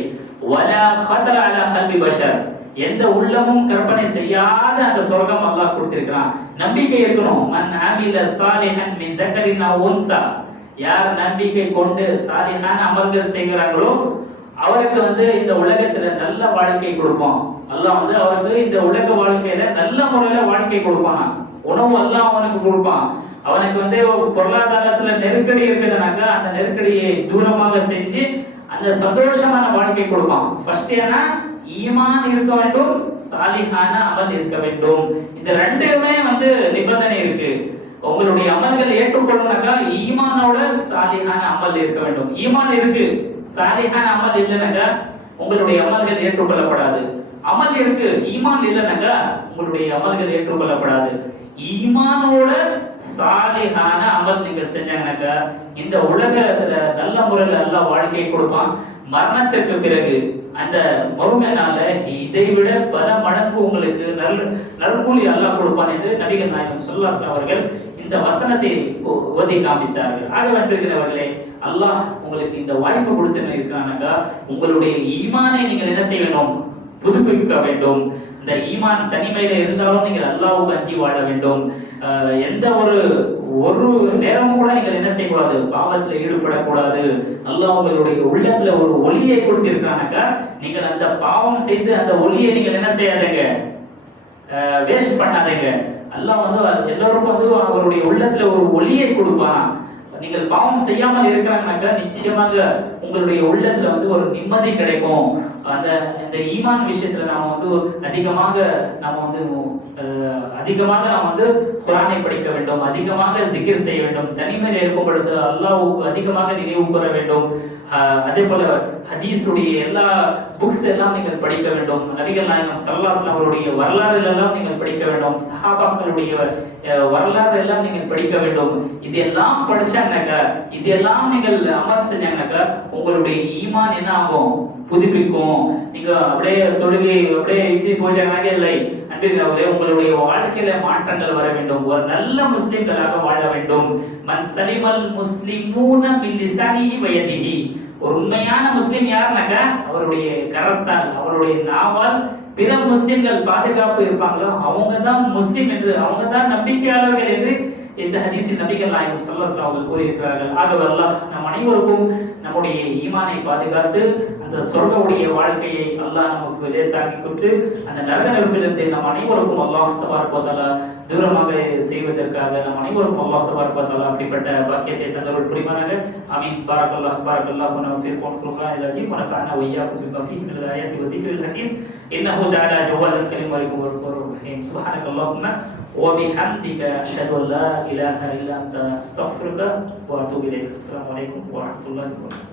வலா ஹதர அலா கல்பி பஷர், எந்த உள்ளமும் கற்பனை செய்யாத அந்த சொர்க்கம் அல்லாஹ் கொடுத்திருக்கிறான். நம்பிக்கை இருக்கணும். மன் அமில சாலிஹன் மின் தக்கரின் அவ் உன்சா, யார் நம்பிக்கை கொண்டு சாலிஹான அமல்கள் செய்கிறாங்களோ அவருக்கு வந்து இந்த உலகத்துல நல்ல வாழ்க்கை கொடுப்பான். அல்லாஹ் வந்து அவருக்கு இந்த உலக வாழ்க்கையில நல்ல முறையில வாழ்க்கை கொடுப்பானா. உணவு எல்லாம் அவனுக்கு கொடுப்பான். அவனுக்கு வந்து பொருளாதாரத்துல நெருக்கடி இருக்குதுனாக்கா அந்த நெருக்கடியை தூரமாக செஞ்சு அந்த சந்தோஷமான வாழ்க்கை கொடுப்பான். ஃபர்ஸ்ட் ஏன்னா ஈமான் இருக்க வேண்டும், சாலிஹான அமல் இருக்க வேண்டும். இந்த ரெண்டுமே நிபந்தனை இருக்கு. உங்களுடைய அமல்கள் ஏற்றுக்கொள்ளணும்னாக்கா ஈமானோட சாலிஹான அமல் இருக்க வேண்டும். ஈமான் இருக்கு, சாலிஹான அமல் இல்லைனாக்கா உங்களுடைய அமல்கள் ஏற்றுக்கொள்ளப்படாது. அமல் இருக்கு, ஈமான் இல்லைனாக்கா உங்களுடைய அமல்கள் ஏற்றுக்கொள்ளப்படாது. ஈமானோட சாலிஹான அமல் நீங்க செஞ்சாங்கனாக்கா இந்த உலகத்துல நல்ல முறையில் அல்லாஹ் வாழ்க்கையை கொடுப்பான். மரணத்திற்கு பிறகு அந்த மறுமை நாள இதை விட பல மடங்கு உங்களுக்கு நற்கூலி அல்லாஹ் கொடுப்பான் என்று நபிகள் நாயகம் ஸல்லல்லாஹு அலைஹி அவர்கள் இந்த வசனத்தை ஓதி காமித்தார்கள். ஆக வென்றிருக்கிறவர்களே, அல்லாஹ் உங்களுக்கு இந்த வாய்ப்பு கொடுத்து இருக்கிறானாக்கா உங்களுடைய ஈமானை நீங்கள் என்ன செய்ய வேண்டும்? புதுப்பிக்க வேண்டும். இந்த ஈமான் தனிமையில இருந்தாலும் நீங்கள் அல்லாஹ்வுக்கு அஞ்சி வாழ வேண்டும். எந்த ஒரு நேரமும் கூட நீங்கள் என்ன செய்யக்கூடாது? பாவத்தில் ஈடுபடக்கூடாது. அல்லாஹ் உங்களுடைய உள்ளத்துல ஒரு ஒளியை கொடுத்திருக்கிறானாக்கா நீங்கள் அந்த பாவம் செய்து அந்த ஒளியை நீங்கள் என்ன செய்யாதீங்க? வேஸ்ட் பண்ணாதீங்க. அல்லாஹ் எல்லோருக்கும் அவருடைய உள்ளத்துல ஒரு ஒளியை கொடுப்பானா. நீங்கள் பாவம் செய்யாமல் இருக்கிறாங்கனாக்கா நிச்சயமாக உங்களுடைய உள்ளத்துல ஒரு நிம்மதி கிடைக்கும். அந்த ஈமான் விஷயத்துல நாம அதிகமாக நாம் குர்ஆனை படிக்க வேண்டும், அதிகமாக ஜிக்ர் செய்ய வேண்டும், தனிமையில் இருக்கும் பொழுது அல்லாஹ்வுக்கு அதிகமாக நினைவு கூற வேண்டும். அதே போல ஹதீஸுடைய எல்லா புக்ஸ் எல்லாம் நீங்கள் படிக்க வேண்டும். நபிகள் நாயகம் ஸல்லல்லாஹு அலைஹி அவருடைய வரலாறு எல்லாம் நீங்கள் படிக்க வேண்டும். சஹாபாக்களுடைய வரலாறு எல்லாம் நீங்கள் படிக்க வேண்டும். இதெல்லாம் படிச்சாங்கனாக்கா, இதெல்லாம் நீங்கள் அமல் செஞ்சாங்கனாக்கா உங்களுடைய ஈமான் என்ன ஆகும்? புதுப்பிக்கும். நீங்க அப்படியே தொழுகை அப்படியே இது போயிட்டாங்கனாக்கா இல்லை, அன்றைய உங்களுடைய வாழ்க்கையில மாற்றங்கள் வர வேண்டும். ஒரு நல்ல முஸ்லிம்களாக வாழ வேண்டும். மன் சலிமல் முஸ்லிமூன மின் லிசானிஹி வ யதிஹி. ஒரு உண்மையான முஸ்லிம் யாருனாக்கா அவருடைய கரத்தால், அவருடைய நாவால் பிற முஸ்லிம்கள் பாதுகாப்பு இருப்பாங்களோ அவங்க தான் முஸ்லிம் என்று, அவங்க தான் நம்பிக்கையாளர்கள் என்று இந்த ஹதீஸில் நபிகள் நாயகம் ஸல்லல்லாஹு அலைஹி அவர்கள் கூறியிருக்கிறார்கள். ஆகவே அல்லாஹ் நம் அனைவருக்கும் நம்முடைய ஈமானை பாதுகாத்து அந்த சொர்க்கவுடைய வாழ்க்கையை அல்லாஹ் நமக்கு லேசாக்கி கொடுத்து அந்த நரக நெருப்பிலிருந்து நம் அனைவருக்கும் அல்லாஹ் தபாரக வ தஆலா தூரமாக செய்வதற்காக நம் அனைவருக்கும் அல்லாஹ் தபாரக வ தஆலா அப்படிப்பட்ட பாக்கியத்தை தந்தருள் புரிவானாக. ஆமீன். பாரக்கல்லாஹு லனா ஃபீக்கும் குர்ஆனில் அஜீம் வ நஃபஅனா வ இய்யாக்கும் பிமா ஃபீஹி மினல் ஆயாத்தி வ திக்ரில் ஹகீம். இன்னஹு தஆலா ஜவாதுல் கரீம் வ கஃபூருர் ரஹீம். சுப்ஹானக்கல்லாஹும்ம வ பிஹம்திக அஷ்ஹது அன் லா இலாஹா இல்லா அன்த அஸ்தக்ஃபிருக வ அத்தூபு இலைக். அஸ்ஸலாமு அலைக்கும் வ ரஹ்மத்துல்லாஹி வ பரகாத்துஹு.